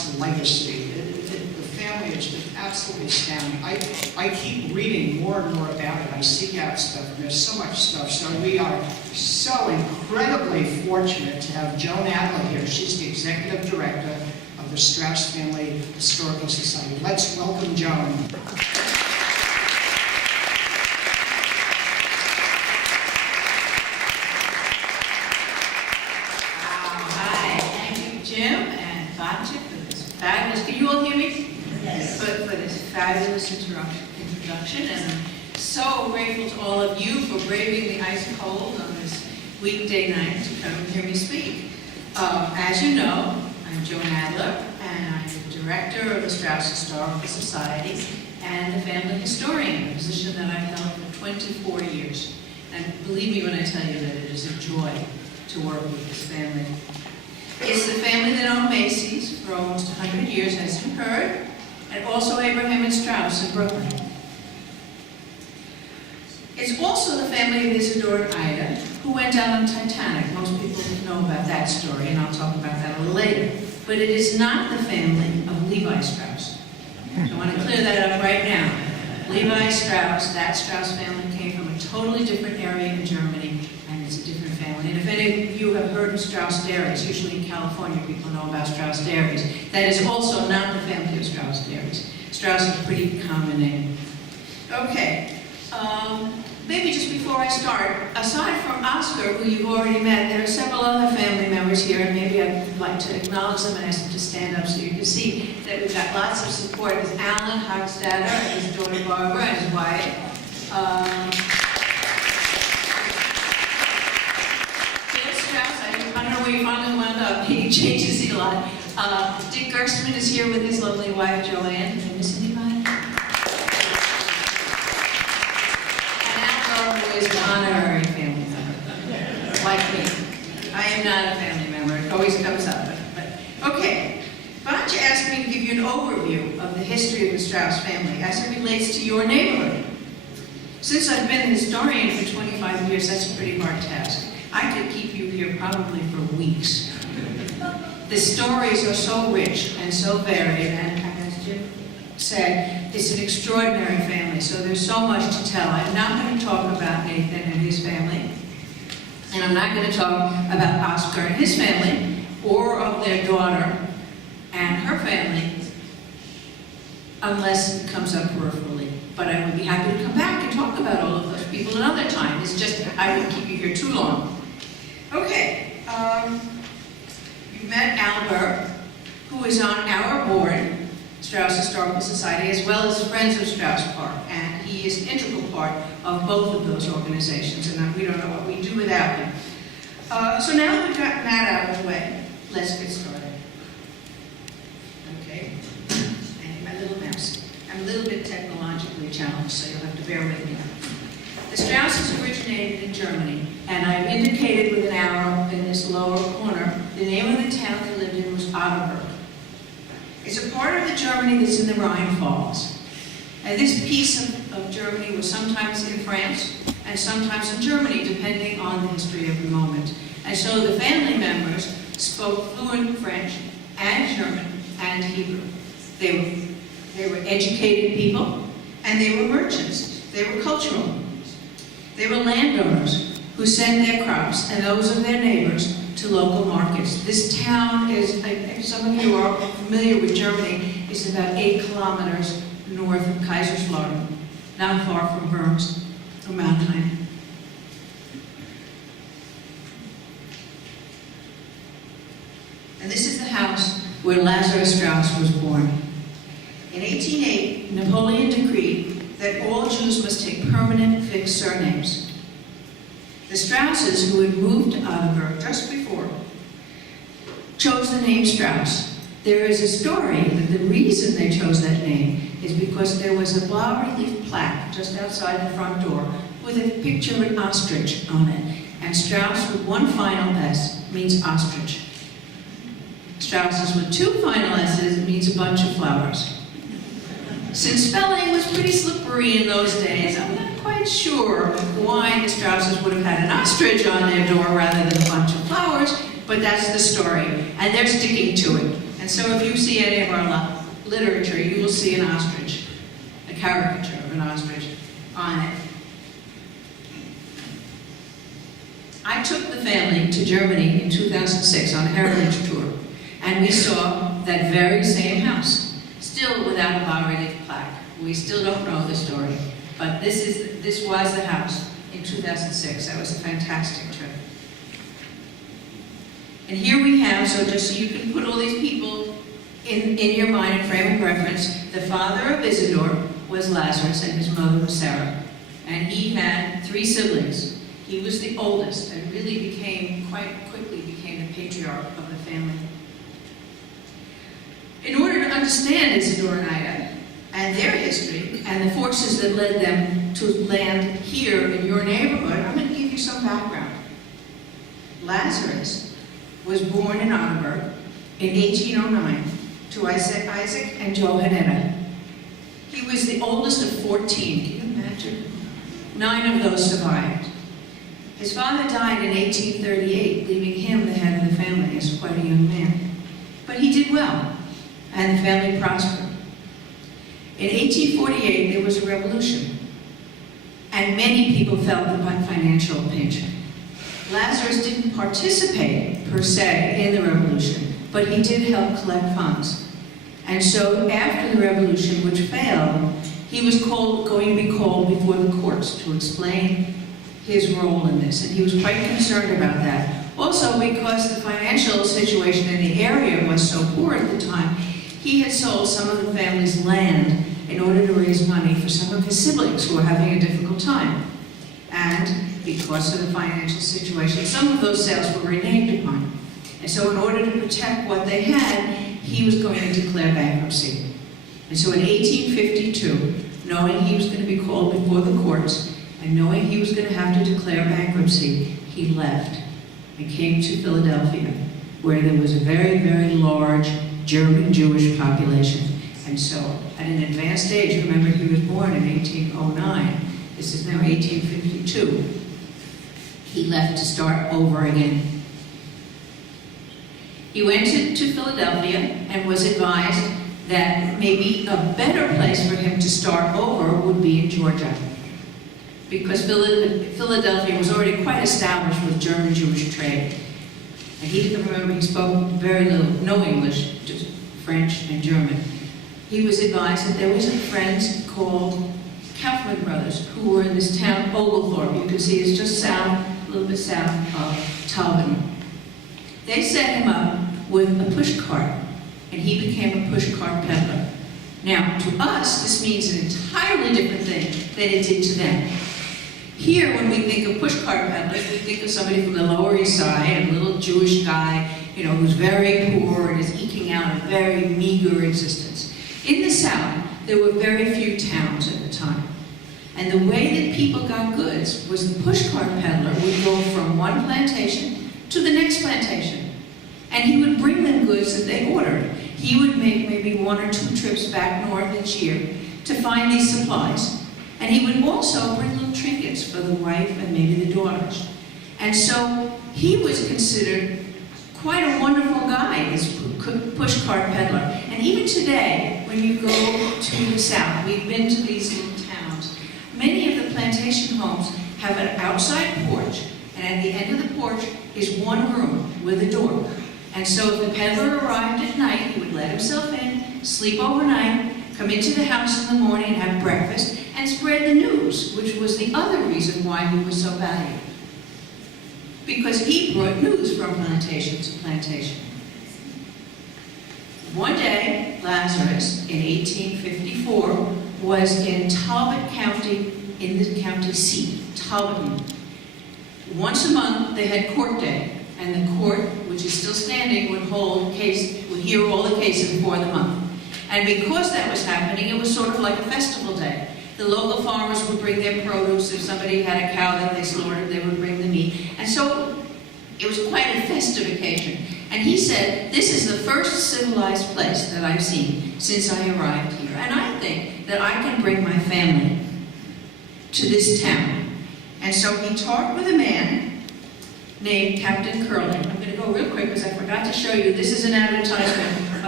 Strauss legacy. The family is just absolutely astounding. I keep reading more and more about it. I seek out stuff, and there's so much stuff. So we are so incredibly fortunate to have Joan Adler here. She's the executive director of the Straus Family Historical Society. Let's welcome Joan. Jim and Batya for this fabulous, can you all hear me? Yes. For this fabulous introduction, and I'm so grateful to all of you for braving the ice cold on this weekday night to come and hear me speak. As you know, I'm Joan Adler, and I'm the director of the Straus Historical Society and the family historian, a position that I've held for 24 years. And believe me when I tell you that it is a joy to work with this family. It's the family that owned Macy's for almost 100 years, as you heard, and also Abraham and Straus in Brooklyn. It's also the family of Isidore and Ida, who went down on Titanic. Most people know about that story, and I'll talk about that a little later. But it is not the family of Levi Strauss. So I want to clear that up right now. Levi Strauss, that Strauss family came from a totally different area in Germany, and it's a different family. And if any of you have heard of Strauss dairies, usually in California people know about Strauss dairies, that is also not the family of Strauss dairies. Strauss is a pretty common name. Okay, maybe just before I start, aside from Oscar, who you've already met, there are several other family members here, and maybe I'd like to acknowledge them and ask them to stand up so you can see that we've got lots of support. There's Alan Hockstatter and his daughter Barbara and his wife. I don't know where you finally wound up. He changes a lot. Dick Gerstmann is here with his lovely wife, Joanne. Did I miss anybody? And Al, who is an honorary family member, like me. I am not a family member. It always comes up. But okay. Batya asked me to give you an overview of the history of the Strauss family as it relates to your neighborhood. Since I've been a historian for 25 years, that's a pretty hard task. I could keep you here probably for weeks. The stories are so rich and so varied, and as Jim said, it's an extraordinary family, so there's so much to tell. I'm not going to talk about Nathan and his family, and I'm not going to talk about Oscar and his family, or of their daughter and her family, unless it comes up peripherally. But I would be happy to come back and talk about all of those people another time. It's just, I would keep you here too long. Okay, you met Al Berr, who is on our board, Straus Historical Society, as well as Friends of Straus Park, and he is an integral part of both of those organizations, and we don't know what we'd do without him. So now that we've gotten that out of the way, let's get started. Okay, and my little mouse. I'm a little bit technologically challenged, so you'll have to bear with me. The Strausses originated in Germany, and I've indicated with an arrow in this lower corner, the name of the town they lived in was Otterberg. It's a part of the Germany that's in the Rhine Falls. And this piece of Germany was sometimes in France and sometimes in Germany, depending on the history of the moment. And so the family members spoke fluent French and German and Hebrew. They were educated people, and they were merchants. They were cultural. They were landowners who sent their crops and those of their neighbors to local markets. This town is, if some of you are familiar with Germany, is about 8 kilometers north of Kaiserslautern, not far from Worms or Mannheim. And this is the house where Lazarus Strauss was born. In 1808, Napoleon decreed that all Jews must take permanent fixed surnames. The Strausses, who had moved to Otterberg just before, chose the name Straus. There is a story that the reason they chose that name is because there was a bas-relief plaque just outside the front door with a picture of an ostrich on it. And Straus with one final S means ostrich. Strausses with 2 final S's means a bunch of flowers. Since spelling was pretty slippery in those days, I'm not quite sure why the Strausses would have had an ostrich on their door rather than a bunch of flowers, but that's the story, and they're sticking to it. And so if you see any of our literature, you will see an ostrich, a caricature of an ostrich on it. I took the family to Germany in 2006 on a heritage tour, and we saw that very same house, still without a bas-relief plaque. We still don't know the story, but this was the house in 2006. That was a fantastic trip. And here we have, so just so you can put all these people in your mind and frame of reference, the father of Isidore was Lazarus and his mother was Sarah. And he had 3 siblings. He was the oldest and really quite quickly became the patriarch of the family. In order to understand Isidore and Ida and their history and the forces that led them to land here in your neighborhood, I'm going to give you some background. Lazarus was born in Otterburg in 1809 to Isaac and Johannetta. He was the oldest of 14. Can you imagine? 9 of those survived. His father died in 1838, leaving him the head of the family as quite a young man. But he did well, and the family prospered. In 1848, there was a revolution, and many people felt the financial pinch. Lazarus didn't participate, per se, in the revolution, but he did help collect funds. And so, after the revolution, which failed, he was going to be called before the courts to explain his role in this, and he was quite concerned about that. Also, because the financial situation in the area was so poor at the time, he had sold some of the family's land in order to raise money for some of his siblings who were having a difficult time. And because of the financial situation, some of those sales were reneged upon. And so in order to protect what they had, he was going to declare bankruptcy. And so in 1852, knowing he was going to be called before the courts, and knowing he was going to have to declare bankruptcy, he left and came to Philadelphia, where there was a very, very large German Jewish population. And so, at an advanced age, remember he was born in 1809, this is now 1852, he left to start over again. He went to Philadelphia and was advised that maybe a better place for him to start over would be in Georgia, because Philadelphia was already quite established with German Jewish trade. And he didn't remember, he spoke very little, no English, just French and German. He was advised that there was a friend called Kaufman Brothers who were in this town, Oglethorpe. You can see it's just south, a little bit south of Talbot. They set him up with a push cart, and he became a push cart peddler. Now, to us, this means an entirely different thing than it did to them. Here, when we think of push cart peddlers, we think of somebody from the Lower East Side, a little Jewish guy, who's very poor and is eking out a very meager existence. In the South, there were very few towns at the time. And the way that people got goods was the push cart peddler would go from one plantation to the next plantation. And he would bring them goods that they ordered. He would make maybe 1 or 2 trips back north each year to find these supplies. And he would also bring little trinkets for the wife and maybe the daughters. And so he was considered quite a wonderful guy, this push cart peddler. And even today, when you go to the South, we've been to these little towns, many of the plantation homes have an outside porch, and at the end of the porch is one room with a door. And so if the peddler arrived at night, he would let himself in, sleep overnight, come into the house in the morning and have breakfast, and spread the news, which was the other reason why he was so valued. Because he brought news from plantation to plantation. One day, Lazarus, in 1854, was in Talbot County, in the county seat, Talbot. Once a month, they had court day, and the court, which is still standing, would hear all the cases for the month. And because that was happening, it was sort of like a festival day. The local farmers would bring their produce. If somebody had a cow that they slaughtered, they would bring the meat. And so it was quite a festive occasion. And he said, this is the first civilized place that I've seen since I arrived here. And I think that I can bring my family to this town. And so he talked with a man named Captain Curley. I'm going to go real quick because I forgot to show you. This is an advertisement of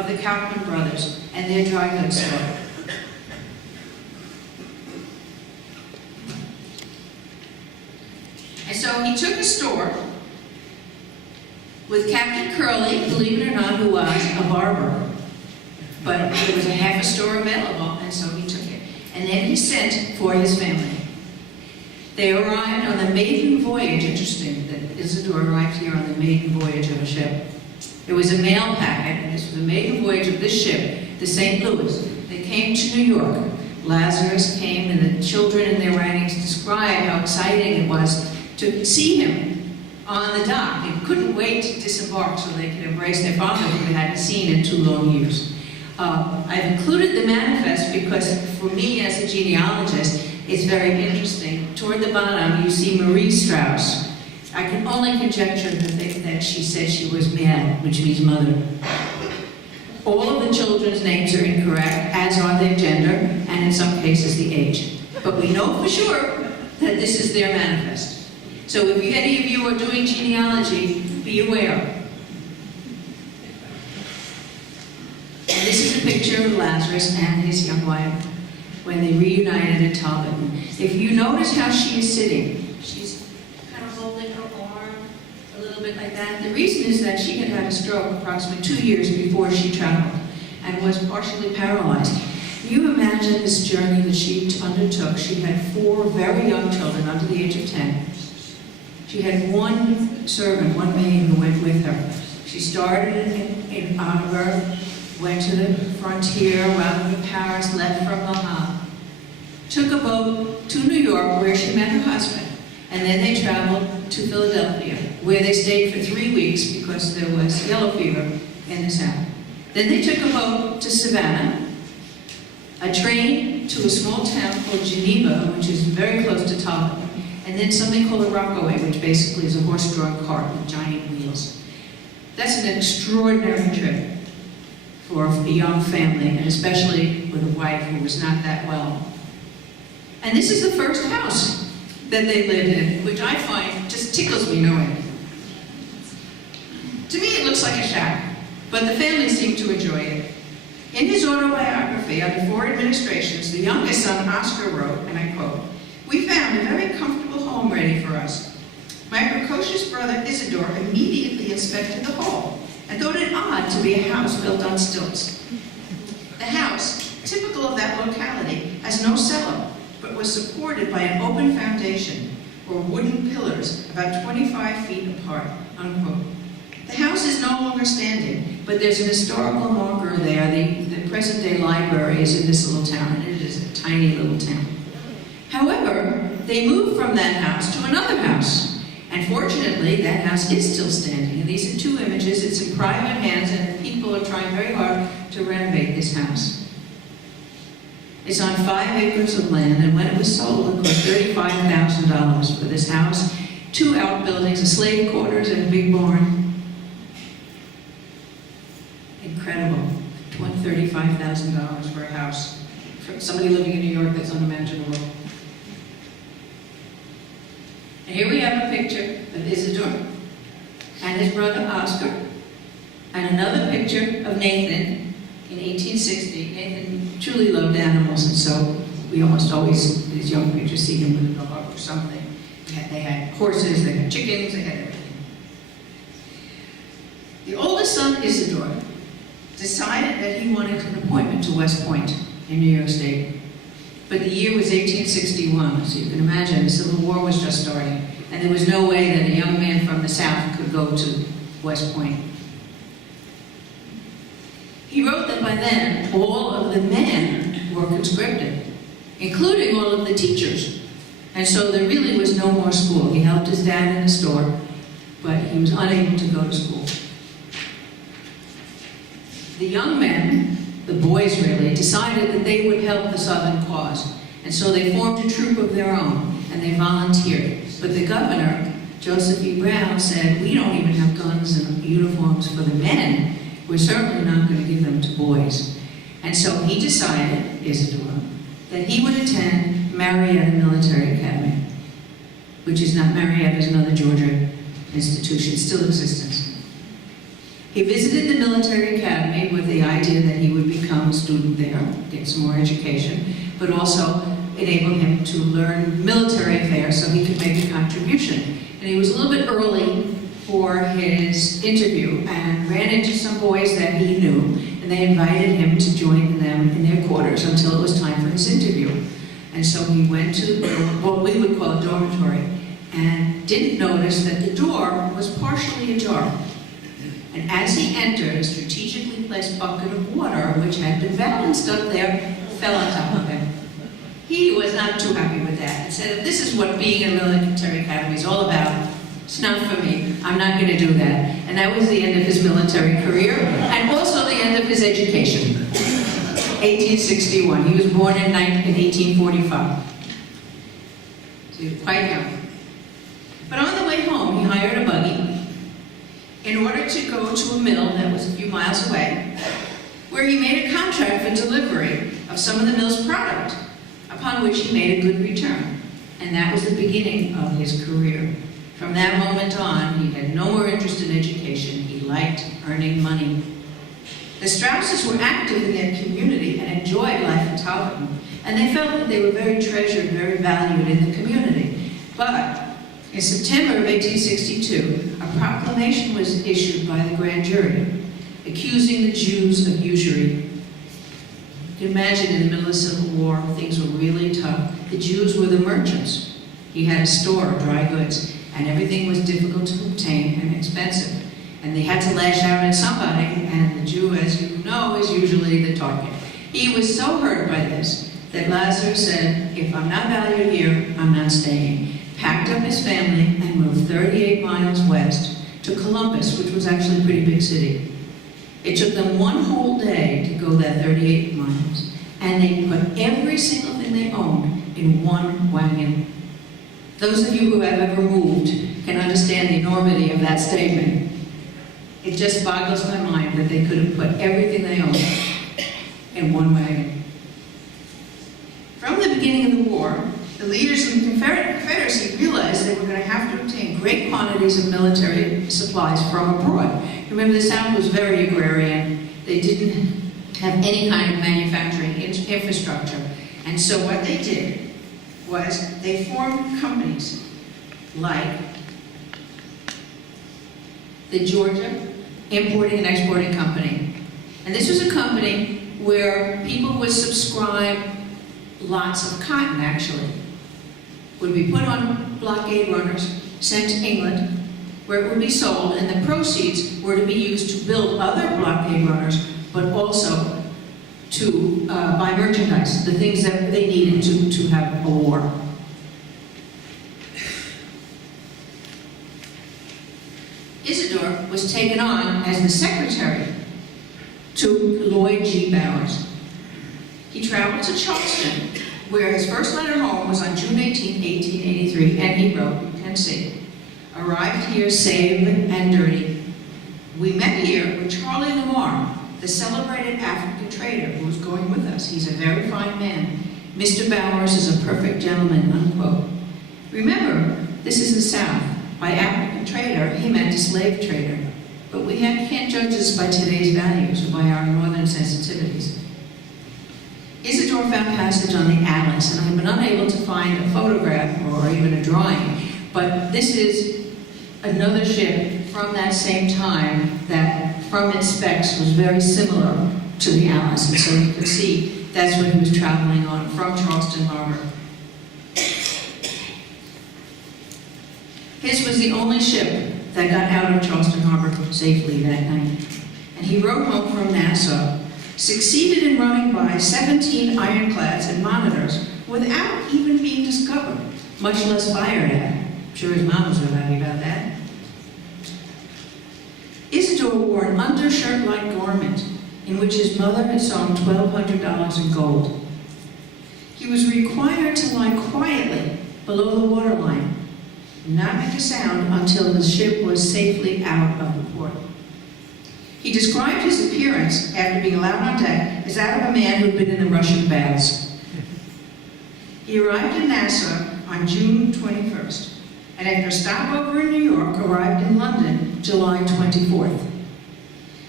of the Kaufman brothers and their dry goods store. And so he took a store with Captain Curley, believe it or not, who was a barber. But there was a half a store available, and so he took it. And then he sent for his family. They arrived on the maiden voyage. Interesting that Isidore arrived here on the maiden voyage of a ship. It was a mail packet, and this was the maiden voyage of this ship, the St. Louis. They came to New York. Lazarus came, and the children in their writings describe how exciting it was to see him on the dock. They couldn't wait to disembark so they could embrace their father, who they hadn't seen in 2 long years. I've included the manifest because for me as a genealogist, it's very interesting. Toward the bottom, you see Marie Straus. I can only conjecture that she said she was mad, which means mother. All of the children's names are incorrect, as are their gender, and in some cases the age. But we know for sure that this is their manifest. So if any of you are doing genealogy, be aware. And this is a picture of Lazarus and his young wife when they reunited at Talbot. If you notice how she is sitting, she's kind of holding her arm a little bit like that. The reason is that she had had a stroke approximately 2 years before she traveled and was partially paralyzed. Can you imagine this journey that she undertook? She had 4 very young children under the age of 10. She had one servant, one maid who went with her. She started in Berr, went to the frontier, wound to Paris, left from Le Havre, took a boat to New York where she met her husband, and then they traveled to Philadelphia, where they stayed for 3 weeks because there was yellow fever in the South. Then they took a boat to Savannah, a train to a small town called Geneva, which is very close to Talbot, and then something called a rockaway, which basically is a horse-drawn cart with giant wheels. That's an extraordinary trip for a young family, and especially with a wife who was not that well. And this is the first house that they lived in, which I find just tickles me knowing it. To me, it looks like a shack, but the family seemed to enjoy it. In his autobiography, under 4 administrations, the youngest son, Oscar, wrote, and I quote, "We found a very comfortable home ready for us. My precocious brother Isidore immediately inspected the hall and thought it odd to be a house built on stilts. The house, typical of that locality, has no cellar, but was supported by an open foundation, or wooden pillars about 25 feet apart," unquote. The house is no longer standing, but there's an historical marker there. The present-day library is in this little town, and it is a tiny little town. However, they moved from that house to another house, and fortunately, that house is still standing. And these are 2 images. It's in private hands, and people are trying very hard to renovate this house. It's on 5 acres of land, and when it was sold, it cost $35,000 for this house, 2 outbuildings, a slave quarters, and a big barn. Incredible. $35,000 for a house. For somebody living in New York, that's unimaginable. And here we have a picture of Isidore and his brother Oscar, and another picture of Nathan in 1860. Nathan truly loved animals, and so we almost always, these young pictures, see him with a dog or something. They had horses, they had chickens, they had everything. The oldest son, Isidore, decided that he wanted an appointment to West Point in New York State. But the year was 1861, so you can imagine the Civil War was just starting, and there was no way that a young man from the South could go to West Point. He wrote that by then, all of the men were conscripted, including all of the teachers. And so there really was no more school. He helped his dad in the store, but he was unable to go to school. The young men, the boys really, decided that they would help the Southern cause. And so they formed a troop of their own, and they volunteered. But the governor, Joseph E. Brown, said, "We don't even have guns and uniforms for the men. We're certainly not going to give them to boys." And so he decided, Isidore, that he would attend Marietta Military Academy, which is not Marietta, is another Georgia institution, still exists. He visited the military academy with the idea that he would become a student there, get some more education, but also enable him to learn military affairs so he could make a contribution. And he was a little bit early for his interview and ran into some boys that he knew, and they invited him to join them in their quarters until it was time for his interview. And so he went to what we would call a dormitory, and didn't notice that the door was partially ajar. And as he entered, a strategically placed bucket of water, which had been balanced up there, fell on top of him. He was not too happy with that and said, if this is what being in a military academy is all about, it's not for me. I'm not going to do that. And that was the end of his military career, and also the end of his education. 1861. He was born in 1845. So he was quite young. But on the way home, he hired a buggy in order to go to a mill that was a few miles away, where he made a contract for delivery of some of the mill's product, upon which he made a good return. And that was the beginning of his career. From that moment on, he had no more interest in education. He liked earning money. The Strauses were active in their community and enjoyed life in Talbot, and they felt that they were very treasured, very valued in the community. But in September of 1862, a proclamation was issued by the grand jury accusing the Jews of usury. You can imagine in the middle of the Civil War, things were really tough. The Jews were the merchants. He had a store of dry goods, and everything was difficult to obtain and expensive. And they had to lash out at somebody, and the Jew, as you know, is usually the target. He was so hurt by this that Lazarus said, if I'm not valued here, I'm not staying. Packed up his family and moved 38 miles west to Columbus, which was actually a pretty big city. It took them one whole day to go that 38 miles, and they put every single thing they owned in one wagon. Those of you who have ever moved can understand the enormity of that statement. It just boggles my mind that they could have put everything they owned in one wagon. From the beginning of the war, the leaders of the Confederacy realized they were going to have to obtain great quantities of military supplies from abroad. Remember, the South was very agrarian. They didn't have any kind of manufacturing infrastructure. And so what they did was they formed companies like the Georgia Importing and Exporting Company. And this was a company where people would subscribe lots of cotton, actually. Would be put on blockade runners, sent to England, where it would be sold, and the proceeds were to be used to build other blockade runners, but also to buy merchandise, the things that they needed to have a war. Isidore was taken on as the secretary to Lloyd G. Bowers. He traveled to Charleston, where his first letter home was on June 18, 1883, and he wrote, you can see, arrived here saved and dirty. We met here with Charlie Lamar, the celebrated African trader who was going with us. He's a very fine man. Mr. Bowers is a perfect gentleman, unquote. Remember, this is the South. By African trader, he meant a slave trader. But we can't judge this by today's values or by our northern sensitivities. Isidore found passage on the Atlas, and I've been unable to find a photograph or even a drawing, but this is another ship from that same time that, from its specs, was very similar to the Atlas, and so you can see that's what he was traveling on from Charleston Harbor. His was the only ship that got out of Charleston Harbor safely that night, and he rode home from Nassau, succeeded in running by 17 ironclads and monitors without even being discovered, much less fired at. I'm sure his mom was real happy about that. Isidore wore an undershirt-like garment in which his mother had sewn $1,200 in gold. He was required to lie quietly below the waterline, not make a sound until the ship was safely out of the port. He described his appearance, after being allowed on deck, as that of a man who had been in the Russian baths. He arrived in Nassau on June 21st, and after a stopover in New York, arrived in London July 24th.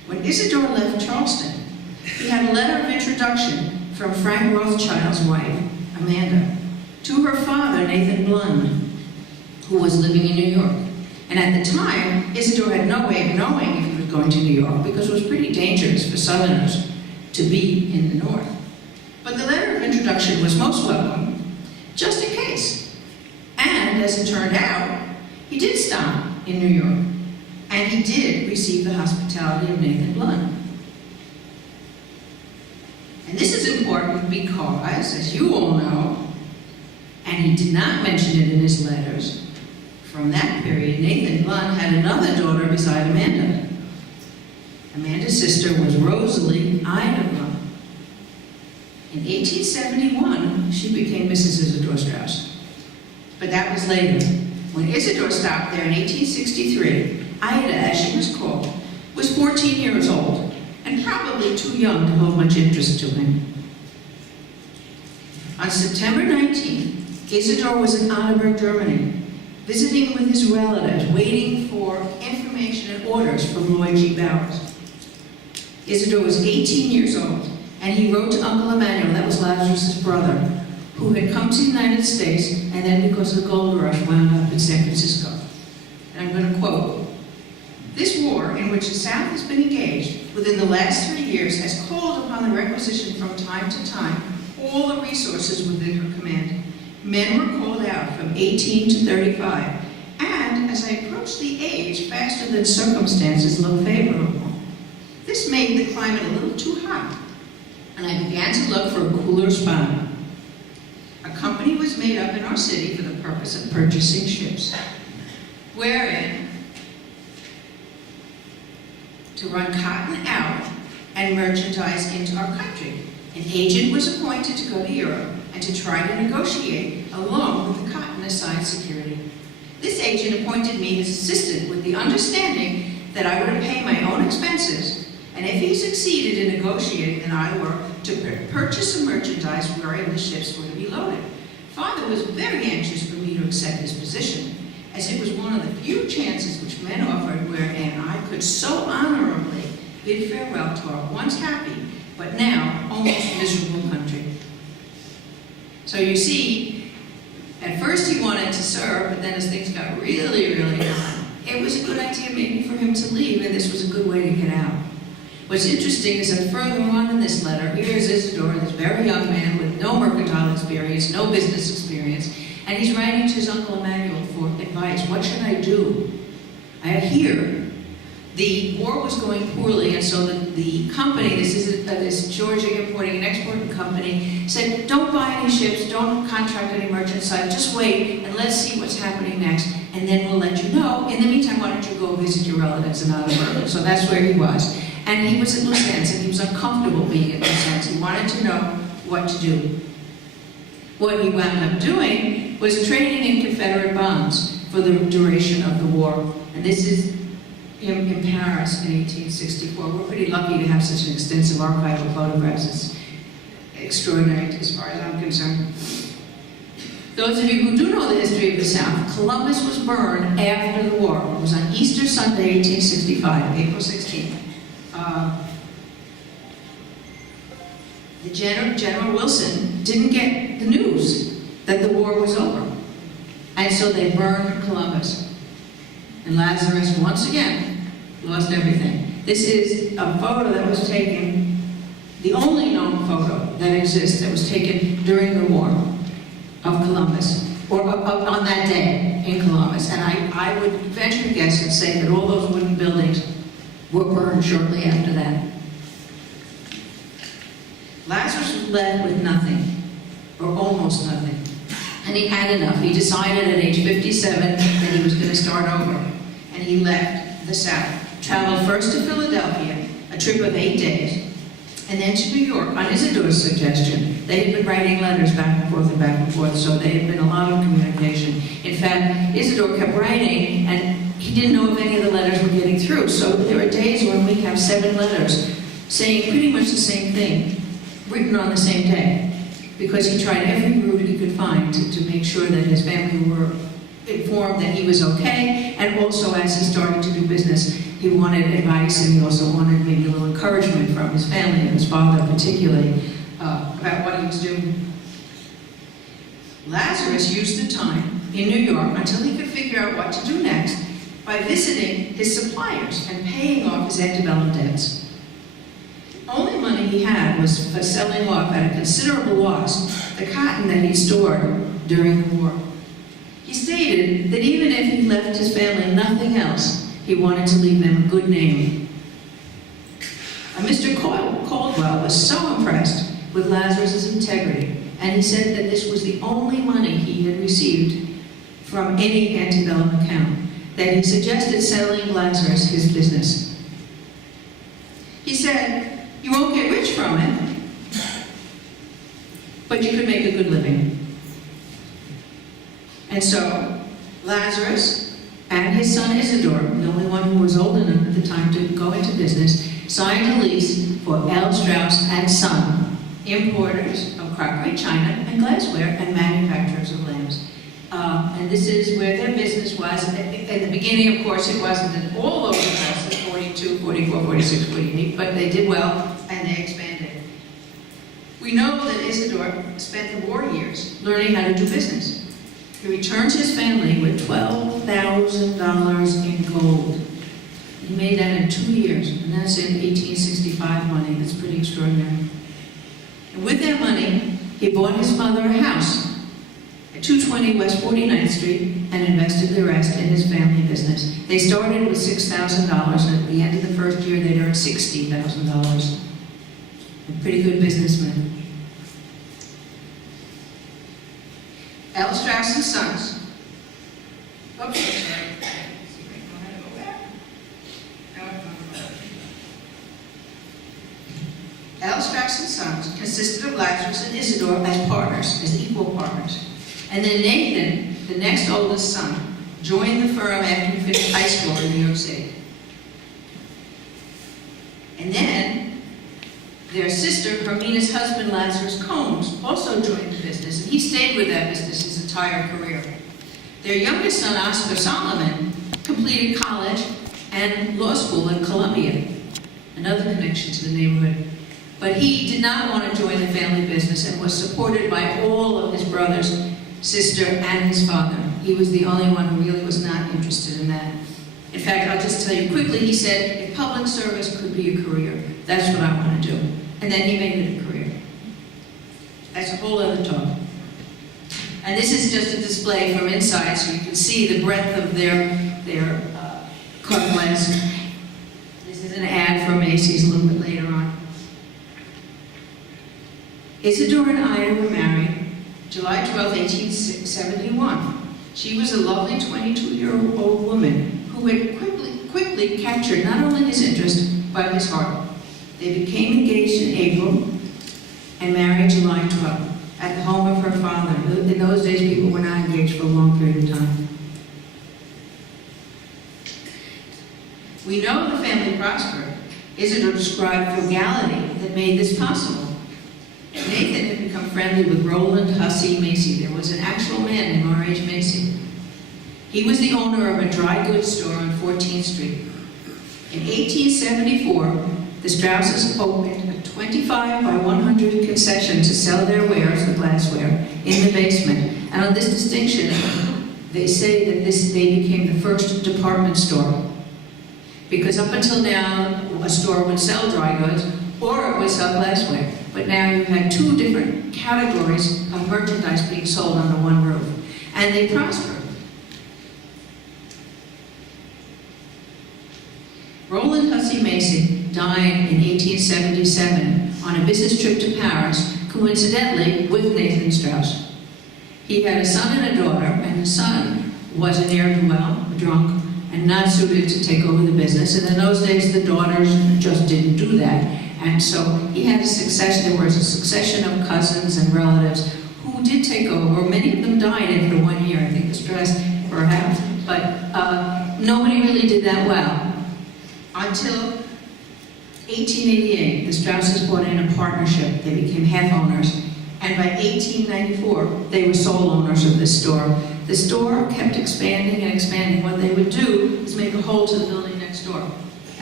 When Isidore left Charleston, he had a letter of introduction from Frank Rothschild's wife, Amanda, to her father, Nathan Blund, who was living in New York. And at the time, Isidore had no way of knowing if he was going to New York because it was pretty dangerous for Southerners to be in the North. But the letter of introduction was most welcome, just in case. And as it turned out, he did stop in New York, and he did receive the hospitality of Nathan Blund. And this is important because, as you all know, and he did not mention it in his letters, from that period, Nathan Blund had another daughter beside Amanda. Amanda's sister was Rosalie Ida Blund. In 1871, she became Mrs. Isidore Straus. But that was later. When Isidore stopped there in 1863, Ida, as she was called, was 14 years old and probably too young to hold much interest to him. On September 19th, Isidore was in Annaberg, Germany, visiting with his relatives, waiting for information and orders from Lloyd G. Bowers. Isidore was 18 years old, and he wrote to Uncle Emmanuel, that was Lazarus's brother, who had come to the United States, and then because of the gold rush, wound up in San Francisco. And I'm going to quote, "This war, in which the South has been engaged within the last 3 years, has called upon the requisition from time to time all the resources within her command. Men were called out from 18 to 35, and as I approached the age faster than circumstances looked favorable. This made the climate a little too hot, and I began to look for a cooler spot. A company was made up in our city for the purpose of purchasing ships, wherein to run cotton out and merchandise into our country. An agent was appointed to go to Europe and to try to negotiate a loan with the cotton assigned security. This agent appointed me his assistant with the understanding that I would pay my own expenses, and if he succeeded in negotiating, then I were to purchase some merchandise wherein the ships were to be loaded. Father was very anxious for me to accept his position, as it was one of the few chances which men offered wherein I could so honorably bid farewell to our once happy, but now almost miserable country." So you see, at first he wanted to serve, but then as things got really, really hot, it was a good idea maybe for him to leave, and this was a good way to get out. What's interesting is that further on in this letter, here's Isidore, this very young man with no mercantile experience, no business experience, and he's writing to his Uncle Emmanuel for advice. What should I do? I hear the war was going poorly, and so the company, this Georgia Importing and Exporting Company, said, don't buy any ships, don't contract any merchant side, just wait and let's see what's happening next, and then we'll let you know. In the meantime, why don't you go visit your relatives in Annaberg? So that's where he was. And he was at loose ends, and he was uncomfortable being at loose ends. He wanted to know what to do. What he wound up doing was trading in Confederate bonds for the duration of the war. And this is in Paris in 1864. We're pretty lucky to have such an extensive archive of photographs. It's extraordinary as far as I'm concerned. Those of you who do know the history of the South, Columbus was burned after the war. It was on Easter Sunday, 1865, April 16th. General Wilson didn't get the news that the war was over. And so they burned Columbus. And Lazarus, once again, lost everything. This is a photo that was taken, the only known photo that exists that was taken during the war of Columbus, or on that day in Columbus. And I would venture to guess and say that all those wooden buildings were burned shortly after that. Lazarus was left with nothing, or almost nothing. And he had enough. He decided at age 57 that he was going to start over. And he left the South. Traveled first to Philadelphia, a trip of 8 days, and then to New York on Isidore's suggestion. They had been writing letters back and forth, so there had been a lot of communication. In fact, Isidore kept writing, and he didn't know if any of the letters were getting through. So there were days when we have 7 letters saying pretty much the same thing, written on the same day, because he tried every route he could find to make sure that his family were informed that he was okay, and also as he started to do business, He wanted advice, and he also wanted maybe a little encouragement from his family, and his father particularly, about what he was doing. Lazarus used the time in New York until he could figure out what to do next by visiting his suppliers and paying off his antebellum debts. The only money he had was for selling off at a considerable loss the cotton that he stored during the war. He stated that even if he left his family nothing else, he wanted to leave them a good name. Mr. Caldwell was so impressed with Lazarus's integrity, and he said that this was the only money he had received from any antebellum account, that he suggested selling Lazarus his business. He said, "You won't get rich from it, but you could make a good living." And so, Lazarus and his son Isidore, the only one who was old enough at the time to go into business, signed a lease for L. Straus and Son, importers of crockery, china, and glassware, and manufacturers of lamps. And this is where their business was. At the beginning, of course, it wasn't all over the place, at 42, 44, 46, 48, but they did well, and they expanded. We know that Isidore spent the war years learning how to do business. He returned to his family with $12,000 in gold. He made that in 2 years, and that's in 1865 money. That's pretty extraordinary. And with that money, he bought his father a house at 220 West 49th Street and invested the rest in his family business. They started with $6,000, and at the end of the first year, they'd earned $60,000. A pretty good businessman. L. Straus and Sons. Oops, I'm sorry. L. Straus and Sons consisted of Lazarus and Isidore as partners, as equal partners. And then Nathan, the next oldest son, joined the firm after he finished high school in New York City. And then their sister, Hermina's husband, Lazarus Combs, also joined the business, and he stayed with that business his entire career. Their youngest son, Oscar Solomon, completed college and law school at Columbia, another connection to the neighborhood. But he did not want to join the family business and was supported by all of his brothers, sister, and his father. He was the only one who really was not interested in that. In fact, I'll just tell you quickly, he said, if public service could be a career, that's what I want to do. And then he made it a career. That's a whole other talk. And this is just a display from inside, so you can see the breadth of their conquest. This is an ad for Macy's a little bit later on. Isidore and Ida were married July 12, 1871. She was a lovely 22-year-old woman who had quickly captured not only his interest, but his heart. They became engaged in April and married July 12 at the home of her father. In those days, people were not engaged for a long period of time. We know the family prospered. Isidore described frugality that made this possible. Nathan had become friendly with Roland Hussey Macy. There was an actual man named R.H. Macy. He was the owner of a dry goods store on 14th Street. In 1874, the Strauses opened a 25 by 100 concession to sell their wares, the glassware, in the basement. And on this distinction, they say that they became the first department store. Because up until now, a store would sell dry goods or it would sell glassware. But now you had two different categories of merchandise being sold under one roof. And they prospered. Roland Hussey Macy died in 1877 on a business trip to Paris, coincidentally with Nathan Straus. He had a son and a daughter, and the son was a ne'er-do-well, a drunk, and not suited to take over the business. And in those days, the daughters just didn't do that. And so he had a succession. There was a succession of cousins and relatives who did take over. Many of them died after 1 year. I think the Straus perhaps, but nobody really did that well. Until 1888, the Strauses bought in a partnership. They became half owners. And by 1894, they were sole owners of this store. The store kept expanding and expanding. What they would do is make a hole to the building next door.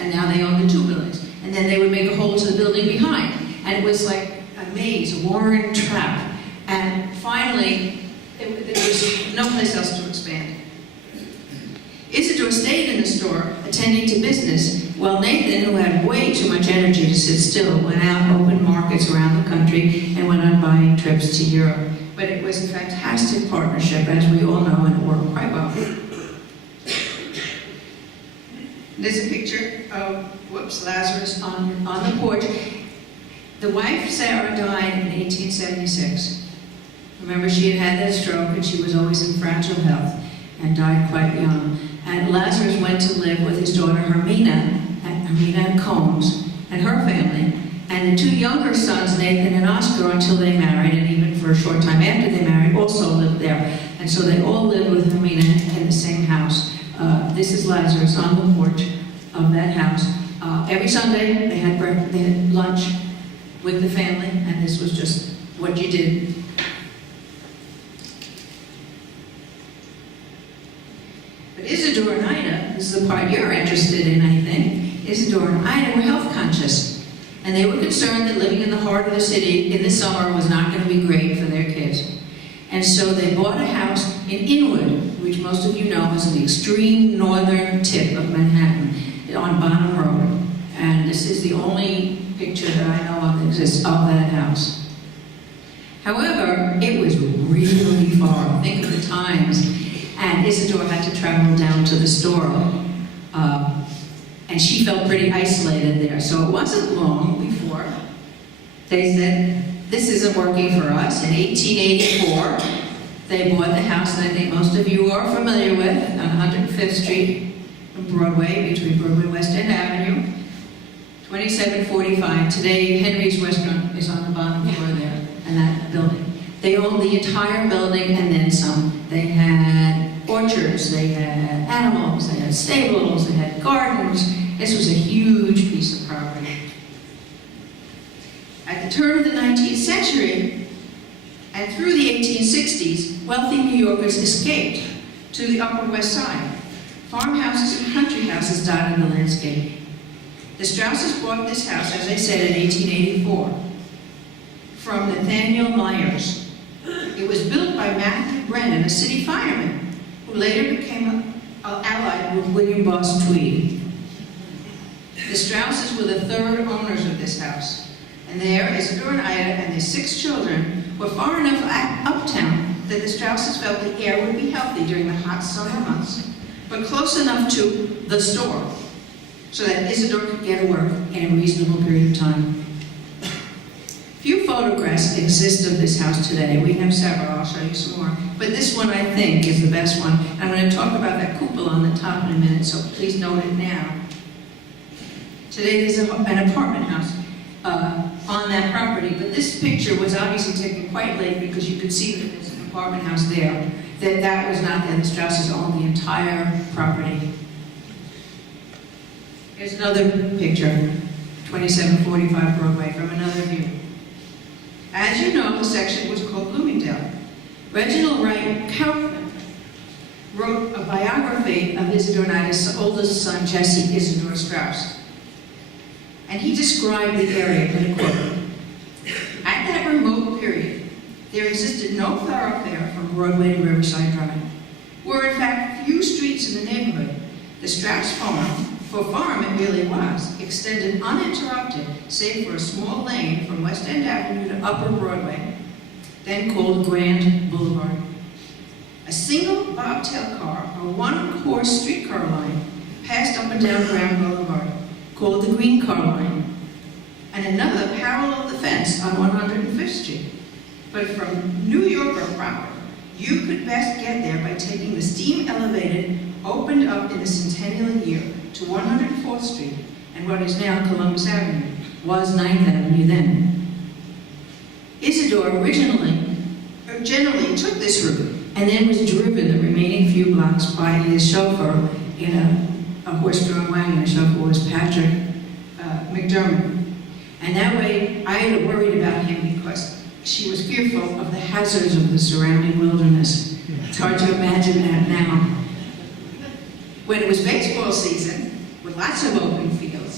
and now they own the 2 buildings. And then they would make a hole to the building behind. And it was like a maze, a warren trap. And finally, there was no place else to expand. Isidore stayed in the store, attending to business, while Nathan, who had way too much energy to sit still, went out, opened markets around the country, and went on buying trips to Europe. But it was a fantastic partnership, as we all know, and it worked quite well. There's a picture of, Lazarus on the porch. The wife, Sarah, died in 1876. Remember, she had that stroke, and she was always in fragile health, and died quite young. And Lazarus went to live with his daughter, Hermina Combs, and her family, and the 2 younger sons, Nathan and Oscar, until they married, and even for a short time after they married, also lived there. And so they all lived with Hermina in the same house. This is Lazarus on the porch of that house. Every Sunday, they had lunch with the family, and this was just what you did. But Isidore and Ida, this is the part you're interested in, I think. Isidore and Ida were health conscious, and they were concerned that living in the heart of the city in the summer was not going to be great for their kids. And so they bought a house in Inwood, which most of you know is the extreme northern tip of Manhattan, on Bonham Road. And this is the only picture that I know of that exists of that house. However, it was really far. Think of the times. And Isidore had to travel down to the store. And she felt pretty isolated there. So it wasn't long before they said, this isn't working for us. In 1884, they bought the house that I think most of you are familiar with on 105th Street and Broadway, between Broadway and West End Avenue, 2745. Today, Henry's Restaurant is on the bottom floor there, and that building. They owned the entire building and then some. They had orchards, they had animals, they had stables, they had gardens. This was a huge piece of property. At the turn of the 19th century, and through the 1860s, wealthy New Yorkers escaped to the Upper West Side. Farmhouses and country houses dotted the landscape. The Strauses bought this house, as I said, in 1884 from Nathaniel Myers. It was built by Matthew Brennan, a city fireman, who later became allied with William Boss Tweed. The Strauses were the 3rd owners of this house, and there, Isidore and Ida and their 6 children were far enough uptown that the Strauses felt the air would be healthy during the hot summer months, but close enough to the store so that Isidore could get to work in a reasonable period of time. Few photographs exist of this house today. We have several. I'll show you some more. But this one, I think, is the best one. I'm going to talk about that cupola on the top in a minute, so please note it now. Today, there's an apartment house on that property, but this picture was obviously taken quite late because you could see that there's an apartment house there. That was not there. The Strausses owned the entire property. Here's another picture, 2745 Broadway, from another view. As you know, the section was called Bloomingdale. Reginald Wright Kaufman wrote a biography of Isidore and Ida's oldest son, Jesse Isidore Straus. And he described the area in a quote. At that remote period, there existed no thoroughfare from Broadway to Riverside Drive. Were in fact few streets in the neighborhood. The Straus farm, for farm it really was, extended uninterrupted, save for a small lane from West End Avenue to Upper Broadway, then called Grand Boulevard. A single bobtail car, or one-course streetcar line, passed up and down Grand Boulevard, called the Green Car Line, and another paralleled the fence on 105th Street. But from New Yorker proper, you could best get there by taking the steam-elevated, opened up in the centennial year, to 104th Street, and what is now Columbus Avenue, was 9th Avenue then. Isidore generally took this route, and then was driven the remaining few blocks by his chauffeur in a horse-drawn wagon. The chauffeur was Patrick McDermott. And that way, I had worried about him because she was fearful of the hazards of the surrounding wilderness. It's hard to imagine that now. When it was baseball season, with lots of open fields,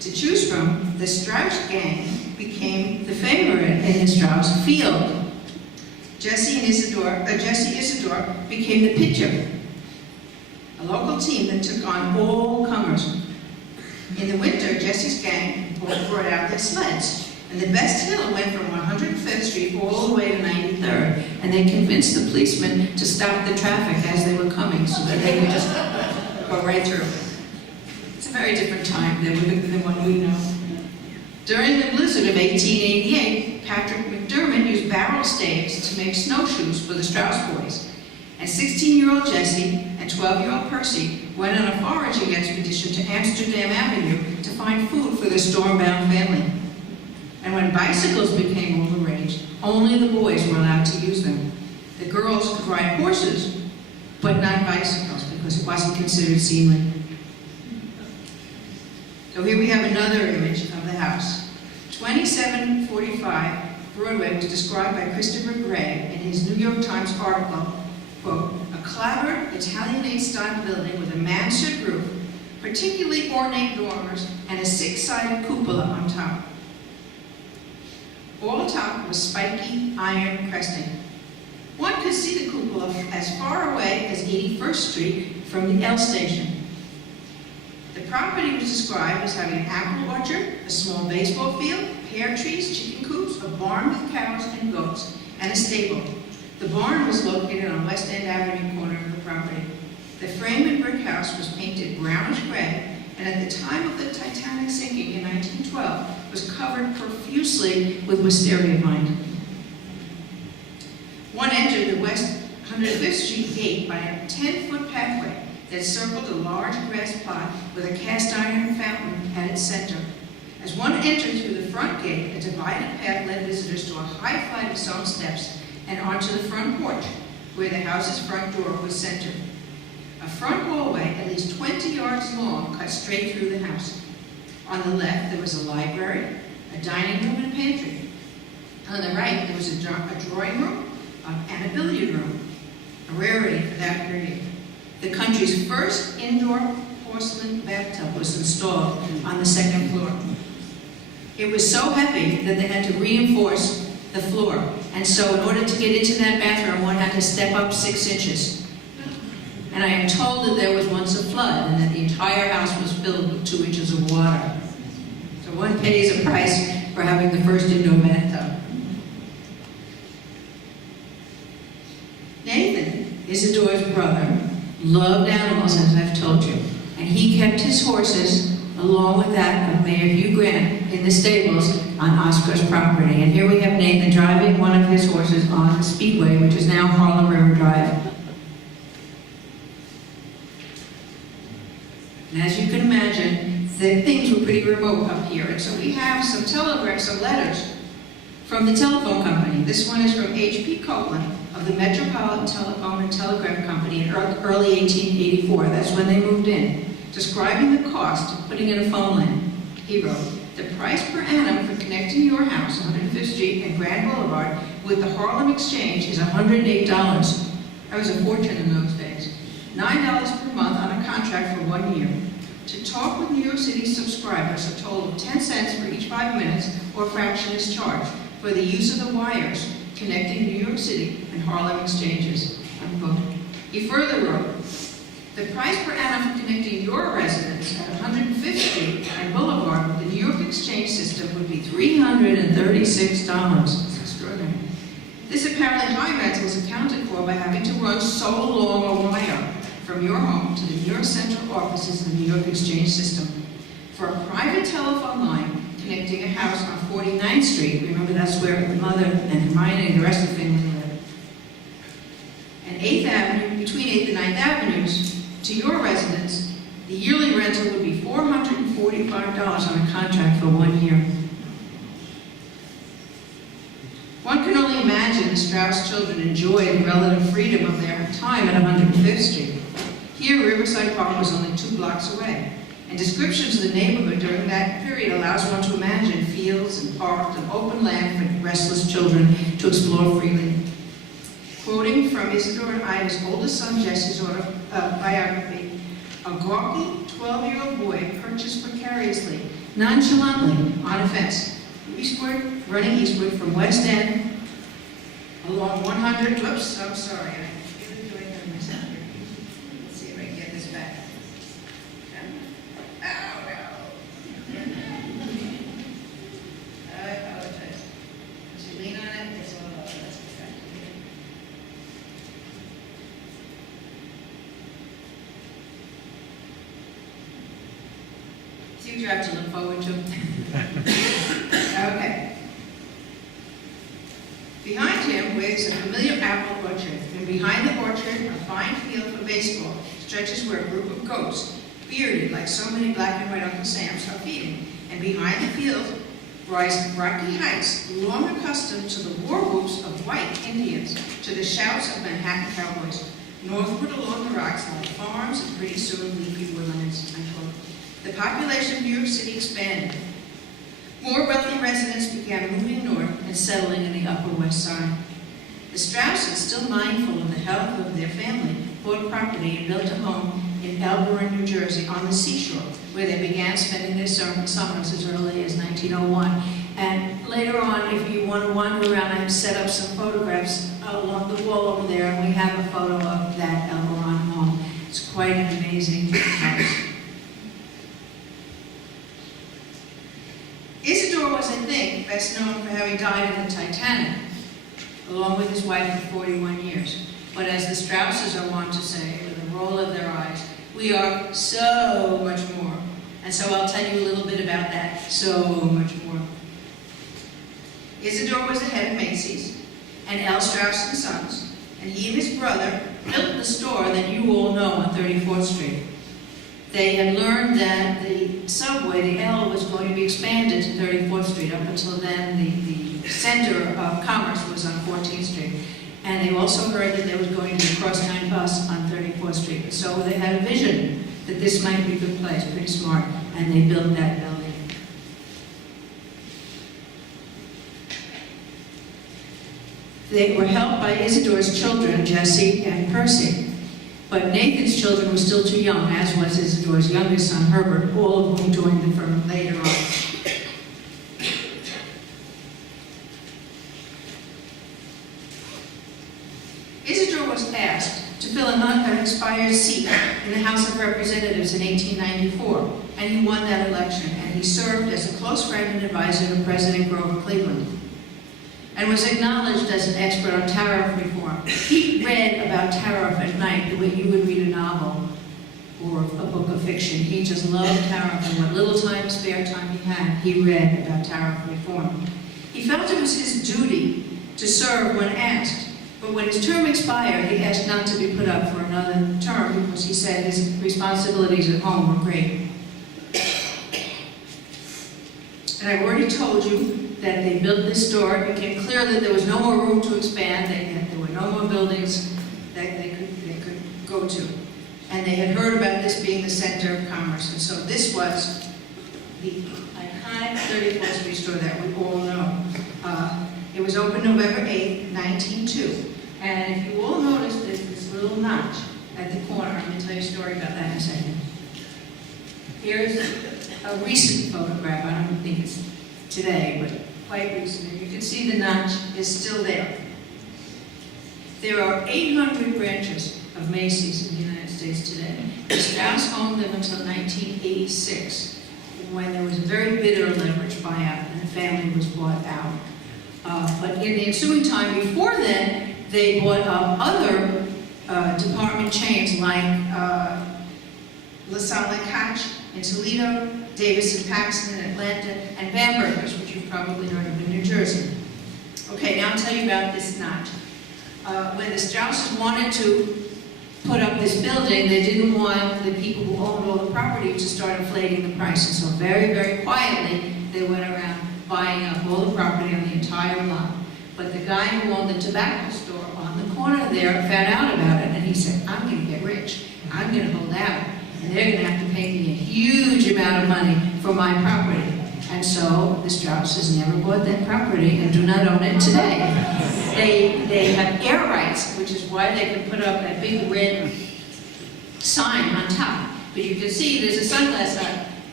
to choose from, the Straus gang became the favorite in the Straus field. Jesse Isidore became the pitcher, a local team that took on all comers. In the winter, Jesse's gang brought out their sleds, and the best hill went from 105th Street all the way to 93rd, and they convinced the policemen to stop the traffic as they were coming so that they could just go right through. It's a very different time than what we know. During the blizzard of 1888, Patrick McDermott used barrel staves to make snowshoes for the Straus boys, and 16-year-old Jesse and 12-year-old Percy went on a foraging expedition to Amsterdam Avenue to find food for their storm-bound family. And when bicycles became all the rage, only the boys were allowed to use them. The girls could ride horses, but not bicycles, because it wasn't considered seemly. So here we have another image of the house. 2745 Broadway was described by Christopher Gray in his New York Times article, quote, a clapboard Italianate-style building with a mansard roof, particularly ornate dormers, and a six-sided cupola on top. All atop was spiky iron cresting. One could see the cupola as far away as 81st Street from the L station. The property was described as having an apple orchard, a small baseball field, pear trees, chicken coops, a barn with cows and goats, and a stable. The barn was located on West End Avenue corner of the property. The frame and brick house was painted brownish gray, and at the time of the Titanic sinking in 1912, was covered profusely with wisteria vine. One entered the West 105th Street gate by a 10-foot pathway that circled a large grass plot with a cast iron fountain at its center. As one entered through the front gate, a divided path led visitors to a high flight of stone steps and onto the front porch, where the house's front door was centered. A front hallway, at least 20 yards long, cut straight through the house. On the left, there was a library, a dining room, and a pantry. On the right, there was a drawing room and a billiard room, a rarity for that period. The country's first indoor porcelain bathtub was installed on the second floor. It was so heavy that they had to reinforce the floor, and so in order to get into that bathroom, one had to step up 6 inches. And I am told that there was once a flood and that the entire house was filled with 2 inches of water. So one pays a price for having the first indoor bathtub. Nathan, Isidore's brother, loved animals, as I've told you, and he kept his horses, along with that of Mayor Hugh Grant, in the stables on Oscar's property. And here we have Nathan driving one of his horses on the speedway, which is now Harlem River Drive. And as you can imagine, the things were pretty remote up here. And so we have some telegrams, some letters from the telephone company. This one is from H.P. Copeland of the Metropolitan Telephone and Telegraph Company in early 1884. That's when they moved in. Describing the cost of putting in a phone line, he wrote, the price per annum for connecting your house, 105th Street and Grand Boulevard, with the Harlem Exchange is $108. That was a fortune in those days. $9 per month on a contract for 1 year. To talk with New York City subscribers, a total of 10 cents for each 5 minutes or fraction is charged for the use of the wires connecting New York City and Harlem exchanges, unquote. He further wrote, the price per annum for connecting your residence at 105th Street and Boulevard with the New York exchange system would be $336. That's extraordinary. This apparently high rental is accounted for by having to run so long a wire from your home to the New York central offices of the New York exchange system. For a private telephone line connecting a house on 49th Street, remember that's where the mother and Hermione and the rest of the family lived, and 8th Avenue, between 8th and 9th Avenues, to your residence, the yearly rental would be $445 on a contract for 1 year. One can only imagine the Straus children enjoyed the relative freedom of their time at 105th Street. Here, Riverside Park was only 2 blocks away, and descriptions of the neighborhood during that period allows one to imagine fields and parks and open land for restless children to explore freely. Quoting from Isidore and Ida's oldest son Jesse's biography, a gawky 12-year-old boy purchased precariously nonchalantly on a fence, eastward, running eastward from West End along 100, whoops, I'm sorry, I really doing that myself here. Let's see if I can get this back. Oh, no. I apologize. As you lean on it, it's all over. Let's get back to it. See what you have to look forward to. Okay. Behind him waves a familiar apple orchard, and behind the orchard, a fine field for baseball stretches where a group of goats, bearded like so many black and white Uncle Sams, are feeding. And behind the field rise rocky heights, long accustomed to the war whoops of white Indians, to the shouts of Manhattan cowboys. Northward along the rocks lie farms and pretty soon leafy woodlands, unquote. The population of New York City expanded. More wealthy residents began moving north and settling in the Upper West Side. The Strauses, still mindful of the health of their family, bought property and built a home in Berr, New Jersey, on the seashore, where they began spending their summers as early as 1901. And later on, if you want to wander around, I've set up some photographs along the wall over there, and we have a photo of that Berr home. It's quite an amazing house. Isidore was, I think, best known for having died in the Titanic, along with his wife of 41 years. But as the Strauses are wont to say, with a roll of their eyes, we are so much more. And so I'll tell you a little bit about that, so much more. Isidore was the head of Macy's, and L. Straus and Sons, and he and his brother built the store that you all know on 34th Street. They had learned that the subway, the L, was going to be expanded to 34th Street. Up until then, the center of commerce was on 14th Street. And they also heard that there was going to be a crosstown bus on 34th Street. So they had a vision that this might be a good place, pretty smart, and they built that building. They were helped by Isidore's children, Jesse and Percy. But Nathan's children were still too young, as was Isidore's youngest son, Herbert, all of whom joined the firm later on. Isidore was asked to fill an expired seat in the House of Representatives in 1894, and he won that election, and he served as a close friend and advisor to President Grover Cleveland, and was acknowledged as an expert on tariff reform. He read about tariff at night the way you would read a novel or a book of fiction. He just loved tariff, and what little time, spare time he had, he read about tariff reform. He felt it was his duty to serve when asked, but when his term expired, he asked not to be put up for another term because he said his responsibilities at home were great. And I've already told you that they built this store. It became clear that there was no more room to expand. There were no more buildings that they could go to. And they had heard about this being the center of commerce. And so this was the iconic 34th Street store that we all know. It was opened November 8, 1902. And if you all notice this little notch at the corner, I'm going to tell you a story about that in a second. Here's a recent photograph. I don't think it's today, but quite recent. And you can see the notch is still there. There are 800 branches of Macy's in the United States today. The Straus owned them until 1986, when there was a very bitter leverage buyout and the family was bought out. But in the ensuing time before then, they bought up other department chains like LaSalle and Koch in Toledo, Davis and Paxton in Atlanta, and Bamberger's, which you've probably heard of in New Jersey. Okay, now I'll tell you about this notch. When the Strauses wanted to put up this building, they didn't want the people who owned all the property to start inflating the prices. So very, very quietly, they went around buying up all the property on the entire lot. But the guy who owned the tobacco store on the corner there found out about it, and he said, I'm going to get rich. I'm going to hold out, and they're going to have to pay me a huge amount of money for my property. And so the Strauses never bought that property and do not own it today. They have air rights, which is why they can put up that big red sign on top. But you can see there's a sunglass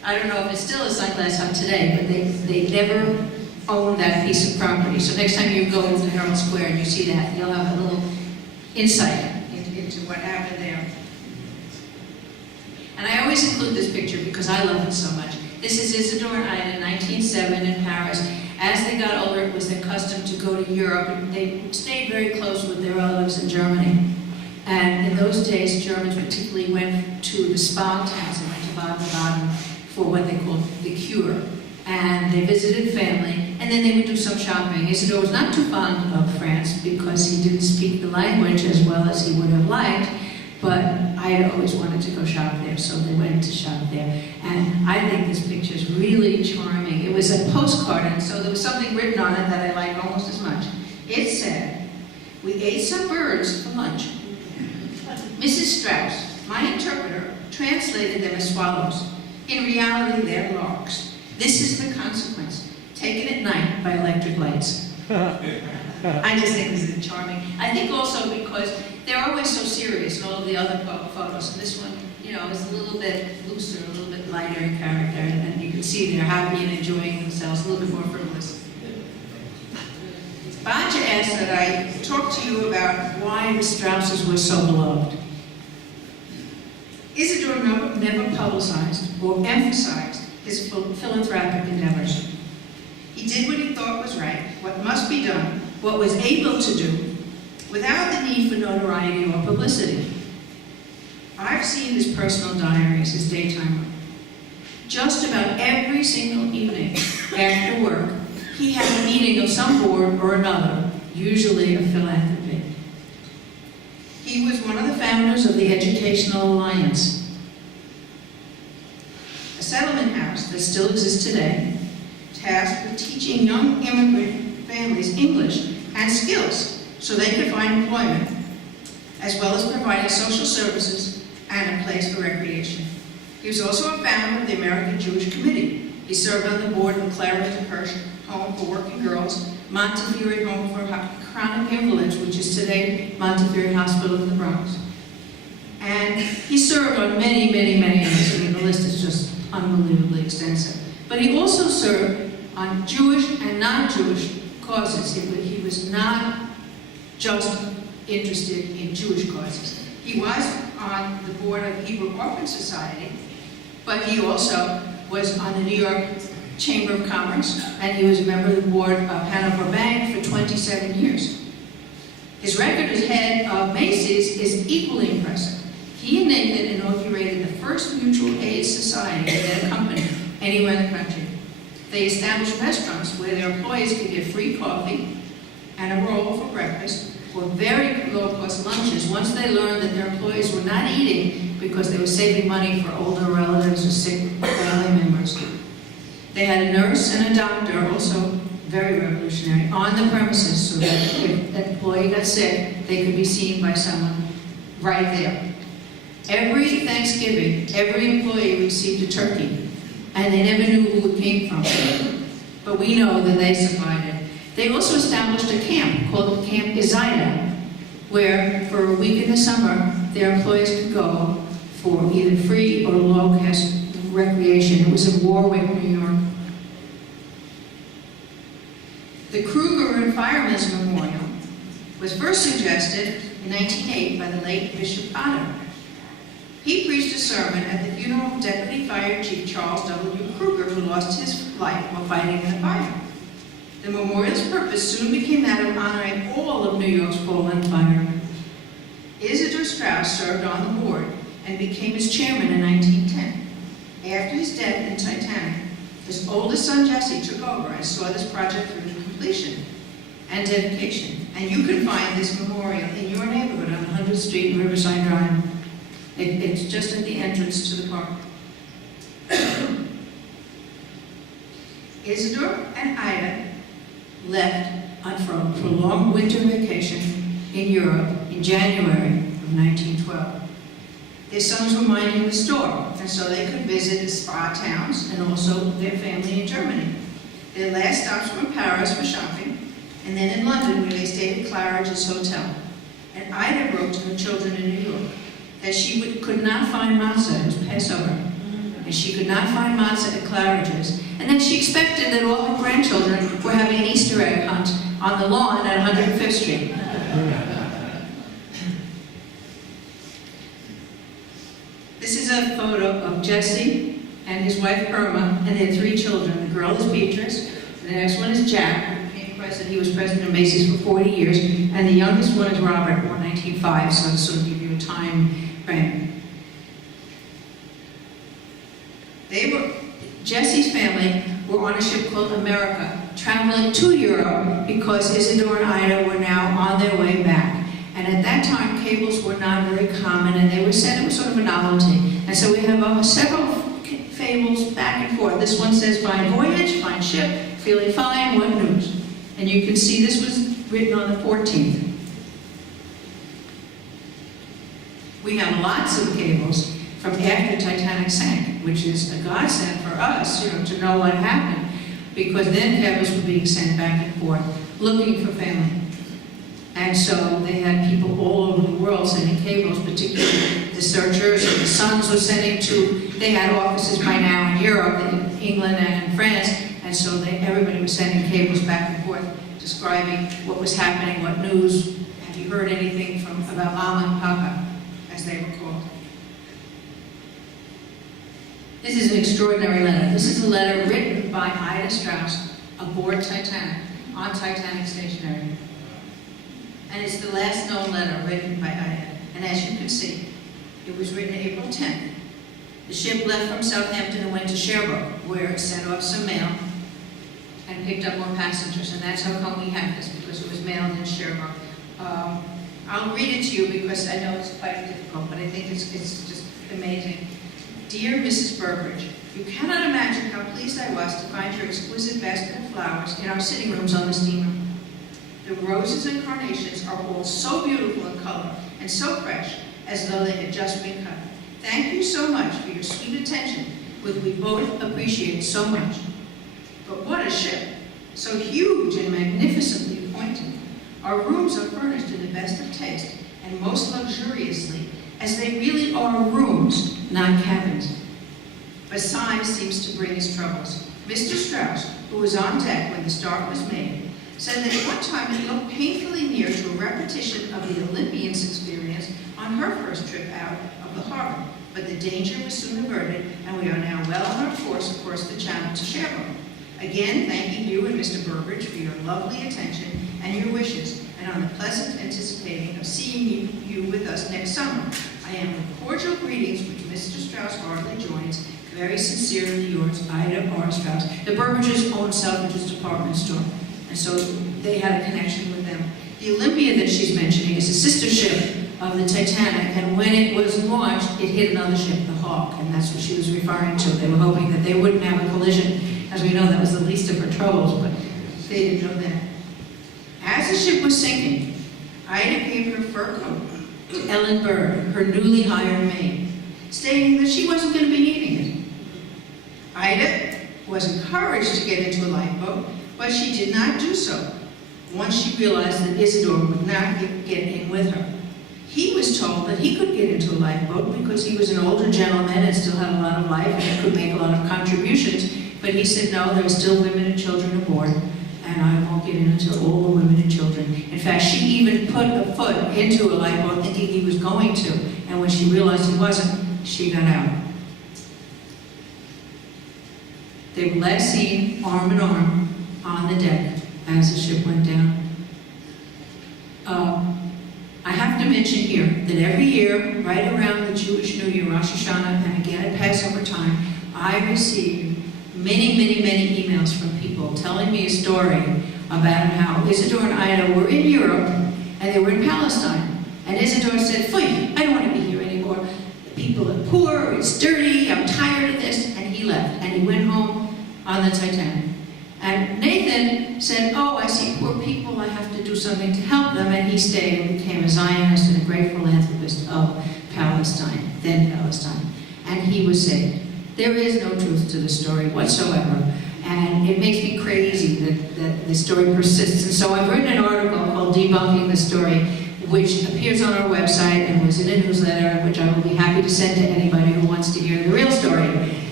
I don't know if it's still a Sunglass Hut today, but they never owned that piece of property. So next time you go to Herald Square and you see that, you'll have a little insight into what happened there. And I always include this picture because I love it so much. This is Isidore and Ida in 1907 in Paris. As they got older, it was their custom to go to Europe, and they stayed very close with their relatives in Germany. And in those days, Germans particularly went to the spa towns. They went to Baden-Baden for what they called the cure. And they visited family, and then they would do some shopping. Isidore was not too fond of France because he didn't speak the language as well as he would have liked, but I had always wanted to go shop there, so they went to shop there. And I think this picture is really charming. It was a postcard, and so there was something written on it that I like almost as much. It said, "We ate some birds for lunch. Mrs. Straus, my interpreter, translated them as swallows. In reality, they're larks. This is the consequence, taken at night by electric lights." I just think this is charming. I think also because they're always so serious in all of the other photos, and this one, you know, is a little bit looser, a little bit lighter in character, and you can see they're happy and enjoying themselves, a little bit more frivolous. Batya asked that I talk to you about why the Strauses were so beloved. Isidore never publicized or emphasized his philanthropic endeavors. He did what he thought was right, what must be done, what was able to do, without the need for notoriety or publicity. I've seen his personal diaries, his daytime work. Just about every single evening after work, he had a meeting of some board or another, usually of philanthropy. He was one of the founders of the Educational Alliance, a settlement house that still exists today, tasked with teaching young immigrant families English and skills so they could find employment, as well as providing social services and a place for recreation. He was also a founder of the American Jewish Committee. He served on the board of Clarence Hirsch Home for Working Girls, Montefiore Home for Chronic Invalids, which is today Montefiore Hospital in the Bronx. And he served on many, many, many others. I mean, the list is just unbelievably extensive. But he also served on Jewish and non-Jewish causes. He was not just interested in Jewish causes. He was on the board of Hebrew Orphan Society, but he also was on the New York Chamber of Commerce, and he was a member of the board of Hanover Bank for 27 years. His record as head of Macy's is equally impressive. He and Nathan inaugurated the first mutual aid society in their company anywhere in the country. They established restaurants where their employees could get free coffee and a roll for breakfast, or very low-cost lunches once they learned that their employees were not eating because they were saving money for older relatives or sick family members. They had a nurse and a doctor, also very revolutionary, on the premises so that if an employee got sick, they could be seen by someone right there. Every Thanksgiving, every employee received a turkey, and they never knew who it came from. But we know that they survived it. They also established a camp called Camp Izida, where for a week in the summer, their employees could go for either free or low-cost recreation. It was in Warwick, New York. The Kruger and Firemen's Memorial was first suggested in 1908 by the late Bishop Potter. He preached a sermon at the funeral of Deputy Fire Chief Charles W. Kruger, who lost his life while fighting in a fire. The memorial's purpose soon became that of honoring all of New York's fallen firemen. Isidore Straus served on the board and became its chairman in 1910. After his death in Titanic, his oldest son Jesse took over and saw this project through to completion and dedication. And you can find this memorial in your neighborhood on 100th Street and Riverside Drive. It's just at the entrance to the park. Isidore and Ida left for a prolonged winter vacation in Europe in January of 1912. Their sons were minding the store, and so they could visit the spa towns and also their family in Germany. Their last stops were in Paris for shopping, and then in London where they stayed at Claridge's Hotel. And Ida wrote to her children in New York that she could not find matzah, it was Passover, and she could not find matzah at Claridge's, and then she expected that all her grandchildren were having an Easter egg hunt on the lawn at 105th Street. This is a photo of Jesse and his wife Irma and their 3 children. The girl is Beatrice, the next one is Jack, who became president. He was president of Macy's for 40 years, and the youngest one is Robert, born 1905, so to sort of give you a time frame. Jesse's family were on a ship called America, traveling to Europe because Isidore and Ida were now on their way back. And at that time, cables were not very common, and they were said it was sort of a novelty. And so we have several fables back and forth. This one says, fine voyage, fine ship, feeling fine, what news? And you can see this was written on the 14th. We have lots of cables from after Titanic sank, which is a godsend for us, to know what happened, because then cables were being sent back and forth, looking for family. And so they had people all over the world sending cables, particularly the searchers and the Sons were sending they had offices by now in Europe, in England and France, and so everybody was sending cables back and forth, describing what was happening, what news, have you heard anything about Mama and Papa, as they were called. This is an extraordinary letter. This is a letter written by Ida Straus aboard Titanic, on Titanic stationery. And it's the last known letter written by Ida. And as you can see, it was written April 10th. The ship left from Southampton and went to Cherbourg, where it sent off some mail and picked up more passengers. And that's how come we have this, because it was mailed in Cherbourg. I'll read it to you because I know it's quite difficult, but I think it's just amazing. Dear Mrs. Burbridge, you cannot imagine how pleased I was to find your exquisite basket of flowers in our sitting rooms on the steamer. The roses and carnations are all so beautiful in color and so fresh, as though they had just been cut. Thank you so much for your sweet attention, which we both appreciate so much. But what a ship! So huge and magnificently appointed. Our rooms are furnished in the best of taste and most luxuriously, as they really are rooms, not cabins. But size seems to bring us troubles. Mr. Straus, who was on deck when the start was made, said that at one time it looked painfully near to a repetition of the Olympians' experience on her first trip out of the harbor. But the danger was soon averted, and we are now well on our course across the channel to Cherbourg. Again, thanking you and Mr. Burbridge for your lovely attention and your wishes, and on the pleasant anticipating of seeing you with us next summer. I am with cordial greetings, which Mr. Straus hardly joins. Very sincerely yours, Ida R. Straus. The Burbridges own Selfridge's department store, and so they had a connection with them. The Olympia that she's mentioning is a sister ship of the Titanic, and when it was launched, it hit another ship, the Hawk, and that's what she was referring to. They were hoping that they wouldn't have a collision. As we know, that was the least of her troubles, but they didn't know that. As the ship was sinking, Ida gave her fur coat to Ellen Berr, her newly hired maid, stating that she wasn't going to be needing it. Ida was encouraged to get into a lifeboat, but she did not do so once she realized that Isidore would not get in with her. He was told that he could get into a lifeboat because he was an older gentleman and still had a lot of life and could make a lot of contributions, but he said, no, there are still women and children aboard, and I won't get in until all the women and children. In fact, she even put a foot into a lifeboat thinking he was going to, and when she realized he wasn't, she got out. They were last seen arm in arm on the deck as the ship went down. I have to mention here that every year, right around the Jewish New Year, Rosh Hashanah, and again at Passover time, I receive many emails from people telling me a story about how Isidore and Ida were in Europe and they were in Palestine. And Isidore said, "Phew, I don't want to be here anymore. The people are poor, it's dirty, I'm tired of this." And he left, and he went home on the Titanic. And Nathan said, "Oh, I see poor people, I have to do something to help them." And he stayed and became a Zionist and a great philanthropist of Palestine, then Palestine. And he was saved. There is no truth to the story whatsoever. And it makes me crazy that the story persists. And so I've written an article called Debunking the Story, which appears on our website and was in a newsletter, which I will be happy to send to anybody who wants to hear the real story.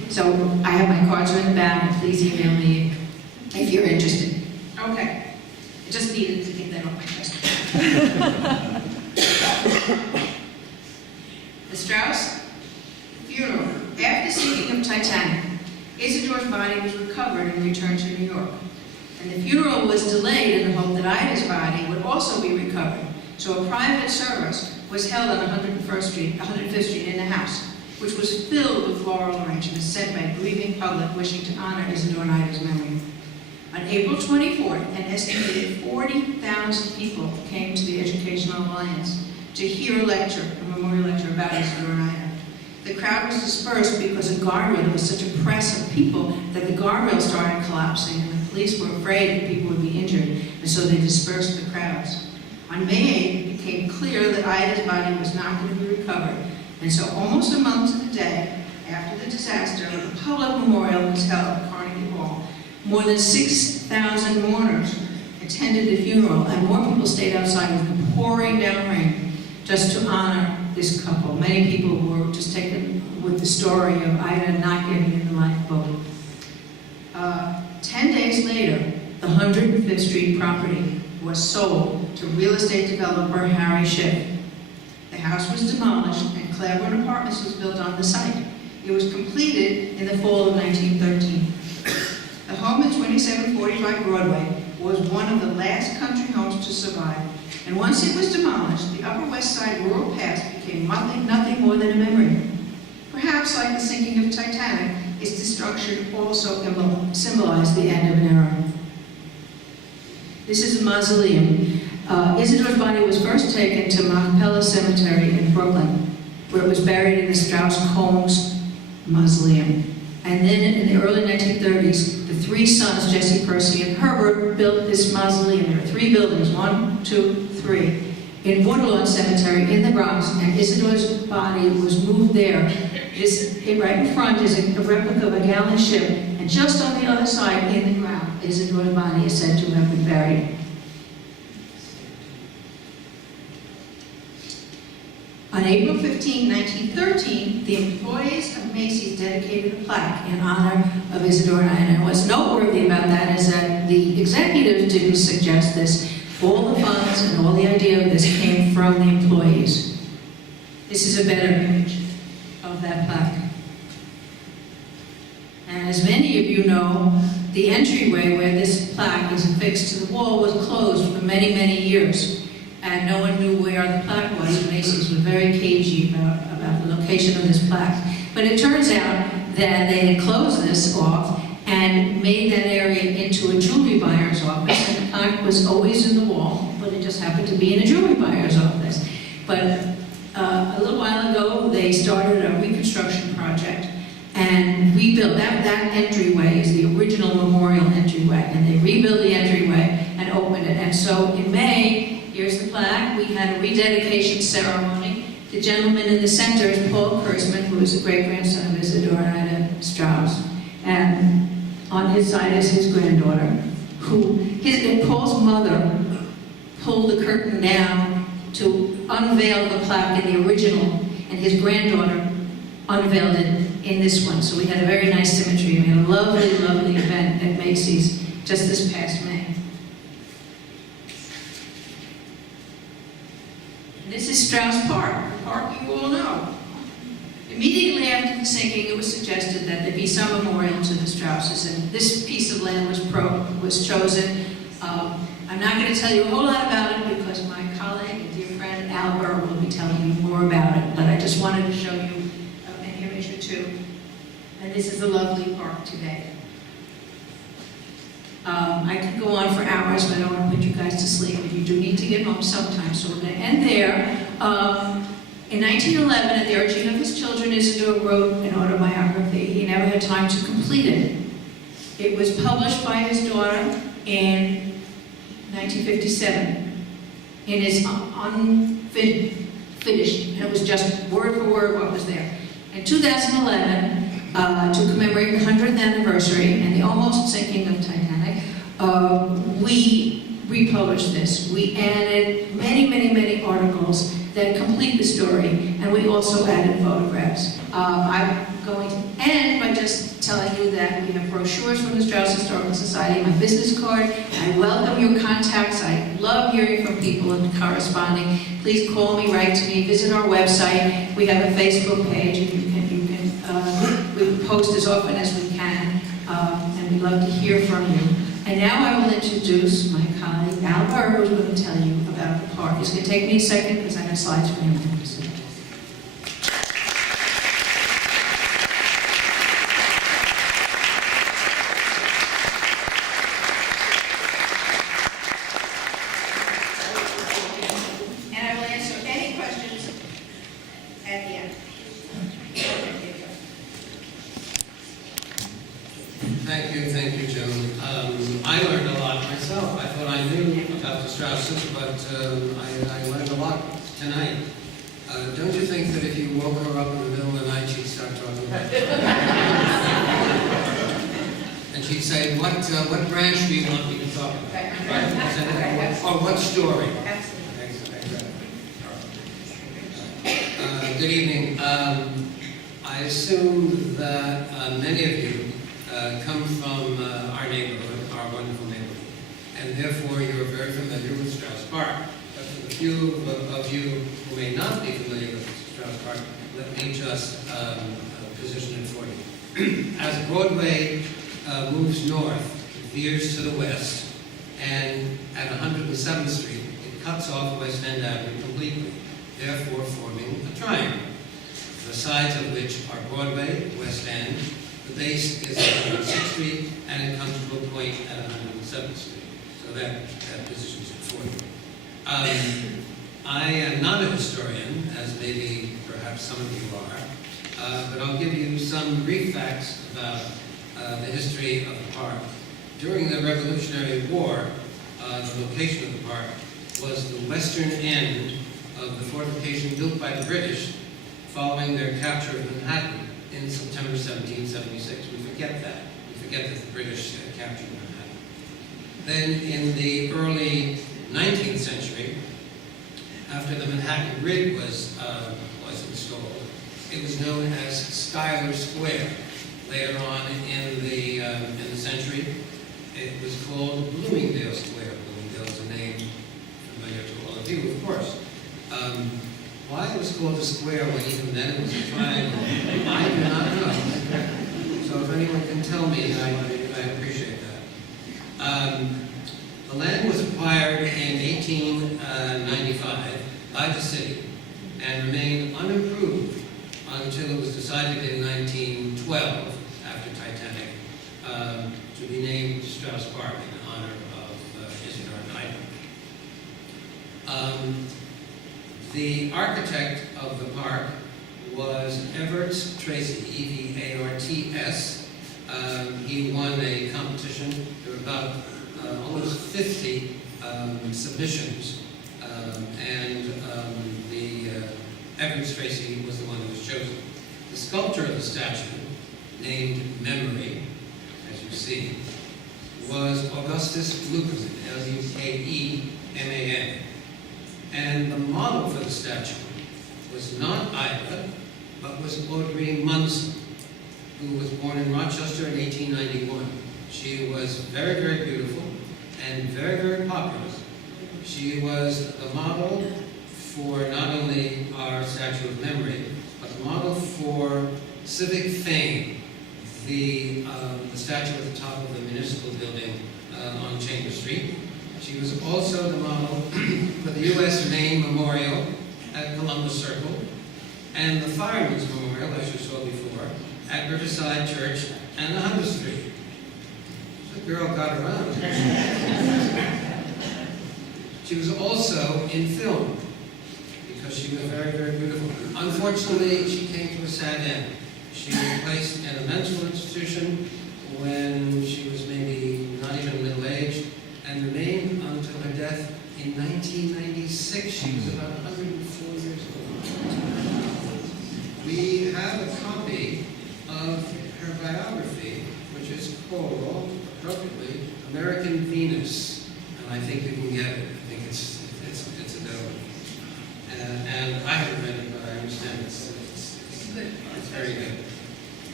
So I have my cards are in the back, and please email me if you're interested. Okay. I just needed to get that off my chest. The Straus funeral. After the sinking of Titanic, Isidore's body was recovered and returned to New York. And the funeral was delayed in the hope that Ida's body would also be recovered. So a private service was held on 105th Street in the house, which was filled with floral arrangements sent by a grieving public wishing to honor Isidore and Ida's memory. On April 24th, an estimated 40,000 people came to the Educational Alliance to hear a memorial lecture about Isidore and Ida. The crowd was dispersed because a guardrail, there was such a press of people that the guardrail started collapsing, and the police were afraid that people would be injured, and so they dispersed the crowds. On May 8th, it became clear that Ida's body was not going to be recovered, and so almost a month to the day after the disaster, a public memorial was held at Carnegie Hall. More than 6,000 mourners attended the funeral, and more people stayed outside with the pouring down rain just to honor this couple. Many people were just taken with the story of Ida not getting in the lifeboat. 10 days later, the 105th Street property was sold to real estate developer Harry Schiff. The house was demolished and Claiborne Apartments was built on the site. It was completed in the fall of 1913. The home at 2745 Broadway was one of the last country homes to survive. And once it was demolished, the Upper West Side rural past became nothing more than a memory. Perhaps like the sinking of Titanic, its destruction also symbolized the end of an era. This is a mausoleum. Isidore's body was first taken to Mackin Cemetery in Brooklyn, where it was buried in the Strauss-Combs Mausoleum. And then in the early 1930s, the three sons, Jesse, Percy, and Herbert, built this mausoleum. There are three buildings, 1, 2, 3, in Waterlawn Cemetery in the Bronx, and Isidore's body was moved there. Right in front is a replica of a gallant ship, and just on the other side, in the ground, Isidore's body is said to have been buried. On April 15, 1913, the employees of Macy's dedicated a plaque in honor of Isidore and Ida. And what's noteworthy about that is that the executives didn't suggest this. All the funds and all the idea of this came from the employees. This is a better image of that plaque. And as many of you know, the entryway where this plaque is affixed to the wall was closed for many, many years. And no one knew where the plaque was. Macy's was very cagey about the location of this plaque. But it turns out that they had closed this off and made that area into a jewelry buyer's office. And the plaque was always in the wall, but it just happened to be in a jewelry buyer's office. But a little while ago, they started a reconstruction project and rebuilt. That entryway is the original memorial entryway. And they rebuilt the entryway and opened it. And so in May, here's the plaque. We had a rededication ceremony. The gentleman in the center is Paul Kurzman, who is a great-grandson of Isidore and Ida Straus. And on his side is his granddaughter, Paul's mother pulled the curtain down to unveil the plaque in the original, and his granddaughter unveiled it in this one. So we had a very nice symmetry. We had a lovely, lovely event at Macy's just this past May. This is Straus Park, the park you all know. Immediately after the sinking, it was suggested that there be some memorial to the Strausses, and this piece of land was chosen. I'm not going to tell you a whole lot about it because my colleague and dear friend Al Berr will be telling you more about it, but I just wanted to show you an image or two. And this is a lovely park today. I could go on for hours, but I don't want to put you guys to sleep, and you do need to get home sometime, so we're going to end there. In 1911, at the urging of his children, Isidore wrote an autobiography. He never had time to complete it. It was published by his daughter in 1957. It is unfinished, and it was just word for word what was there. In 2011, to commemorate the 100th anniversary and the almost sinking of Titanic, we republished this. We added many, many, many articles that complete the story, and we also added photographs. I've going to end by just telling you that we have brochures from the Straus Historical Society, my business card. I welcome your contacts. I love hearing from people and corresponding. Please call me, write to me, visit our website. We have a Facebook page, and we post as often as we can, and we'd love to hear from you. And now I will introduce my colleague, Al Berr, who's going to tell you about the park. It's going to take me a second because I have slides for him. And I will answer any questions at the end. Thank you, Joan. I learned a lot myself. I thought I knew about the Strauses, but I learned a lot tonight. Don't you think that if you woke her up in the middle of the night, she'd start talking about it? And she'd say, what branch do you want me to talk about? Right? Or what story? Absolutely. Good evening. I assume that many of you come from our neighborhood, our wonderful neighborhood, and therefore you're very familiar with Straus Park. But for the few of you who may not be familiar with Straus Park, let me just position it for you. As Broadway moves north, it veers to the west, and at 107th Street, it cuts off West End Avenue completely, therefore forming a triangle, the sides of which are Broadway, West End. The base is at 106th Street, and it comes to a point at 107th Street. So that positions it for you. I am not a historian, as maybe perhaps some of you are, but I'll give you some brief facts about the history of the park. During the Revolutionary War, the location of the park was the western end of the fortification built by the British following their capture of Manhattan in September 1776. We forget that. We forget that the British captured Manhattan. Then in the early 19th century, after the Manhattan Grid was installed, it was known as Schuyler Square. Later on in the century, it was called Bloomingdale Square. Bloomingdale is a name familiar to all of you, of course. Why it was called a square when even then it was a triangle, I do not know. So if anyone can tell me, I appreciate that. The land was acquired in 1895 by the city and remained unimproved until it was decided in 1912, after Titanic, to be named Straus Park in honor of Isidore Knight. The architect of the park was Everts Tracy, E-V-A-R-T-S. He won a competition. There were about almost 50 submissions, and Everts Tracy was the one who was chosen. The sculptor of the statue, named Memory, as you see, was Augustus Lukeman, L-U-K-E-M-A-N. And the model for the statue was not Ida, but was Audrey Munson, who was born in Rochester in 1891. She was very, very beautiful and very, very popular. She was the model for not only our Statue of Memory, but the model for civic fame, the statue at the top of the municipal building on Chamber Street. She was also the model for the U.S. Maine Memorial at Columbus Circle, and the Fireman's Memorial, as you saw before, at Riverside Church and 100th Street. The girl got around. She was also in film, because she was very, very beautiful. Unfortunately, she came to a sad end. She was placed in a mental institution when she was maybe not even middle-aged, and remained until her death in 1996. She was about 104 years old. We have a copy of her biography, which is called, appropriately, American Venus. And I think you can get it. I think it's available. And I haven't read it, but I understand it's very good.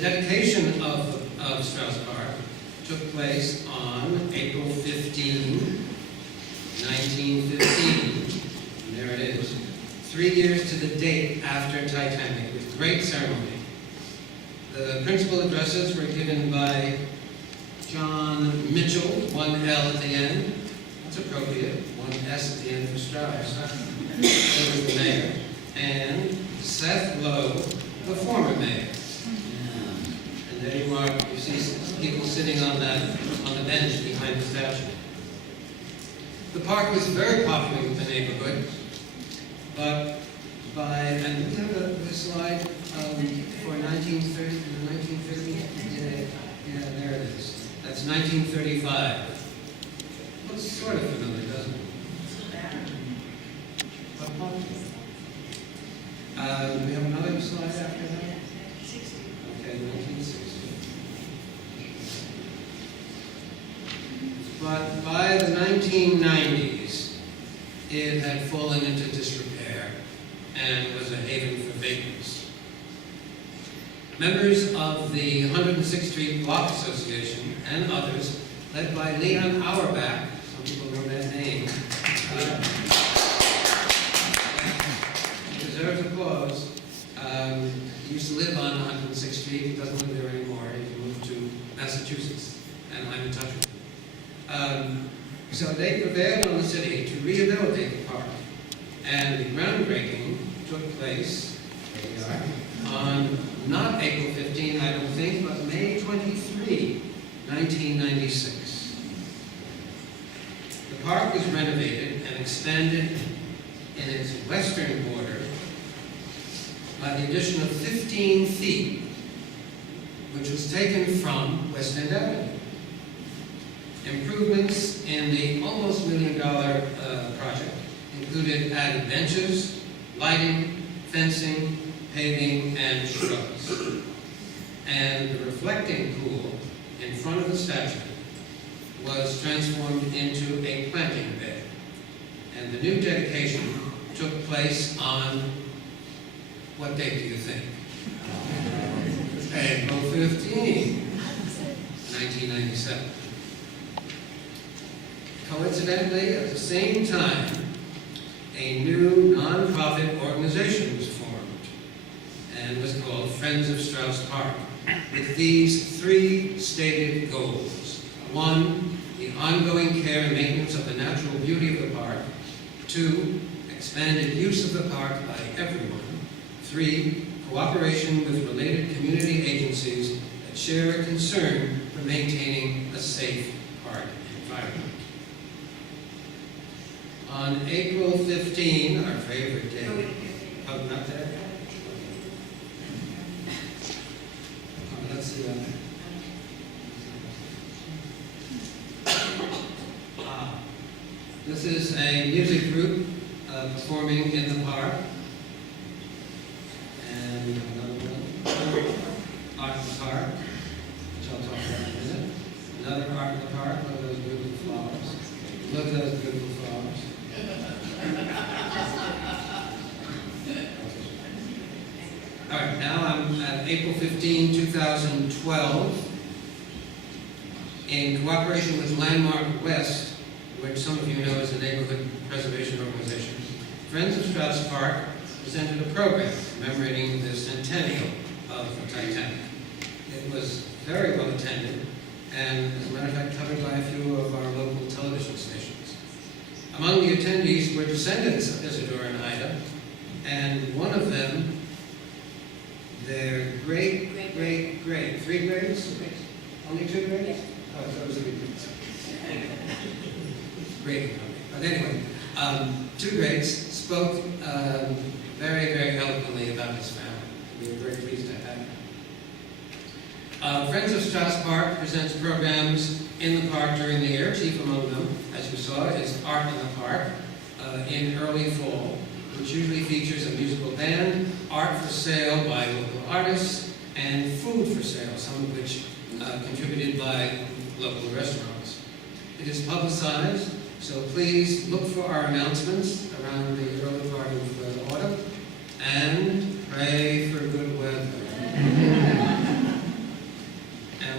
dedication of Straus Park took place on April 15, 1915. And there it is. 3 years to the date after Titanic, with great ceremony. The principal addresses were given by John Mitchell, one L at the end. That's appropriate. One S at the end for Straus. He was the mayor. And Seth Lowe, the former mayor. And there you are. You see people sitting on the bench behind the statue. The park was very popular with the neighborhood, but and we have a slide for 1930, 1930. Yeah, there it is. That's 1935. Looks sort of familiar, doesn't it? Do we have another slide after that? Okay, 1960. But by the 1990s, it had fallen into disrepair and was a haven for vagrants. Members of the 106th Street Block Association and others, led by Leon Auerbach, some people know that name, deserves applause. He used to live on 106th Street. He doesn't live there anymore. He moved to Massachusetts, and I'm in touch with him. So they prevailed on the city to rehabilitate the park, and the groundbreaking took place, there we are, on not April 15, I don't think, but May 23, 1996. The park was renovated and expanded in its western border by the addition of 15 feet, which was taken from West End Avenue. Improvements in the almost $1 million project included added benches, lighting, fencing, paving, and shrubs. And the reflecting pool in front of the statue was transformed into a planting bed. And the new dedication took place on, what date do you think? April 15, 1997. Coincidentally, at the same time, a new non-profit organization was formed and was called Friends of Straus Park, with these 3 stated goals. 1, the ongoing care and maintenance of the natural beauty of the park. 2, expanded use of the park by everyone. 3, cooperation with related community agencies that share a concern for maintaining a safe park environment. On April 15, our favorite day. Oh, not there? Oh, let's see that. This is a music group performing in the park. And another one, Art in the Park, which I'll talk about in a minute. Another Art in the Park, look at those beautiful flowers. Look at those beautiful flowers. All right, now I'm at April 15, 2012. In cooperation with Landmark West, which some of you know is a neighborhood preservation organization, Friends of Straus Park presented a program commemorating the centennial of the Titanic. It was very well attended, and as a matter of fact, covered by a few of our local television stations. Among the attendees were descendants of Isidore and Ida, and one of them, their great, 3 grades? Only 2 grades? Oh, I thought it was 3 grades. Great. But anyway, 2 grades spoke very, very eloquently about his family. We were very pleased to have him. Friends of Straus Park presents programs in the park during the year. Chief among them, as you saw, is Art in the Park in early fall, which usually features a musical band, art for sale by local artists, and food for sale, some of which contributed by local restaurants. It is publicized, so please look for our announcements around the early part of the autumn, and pray for good weather.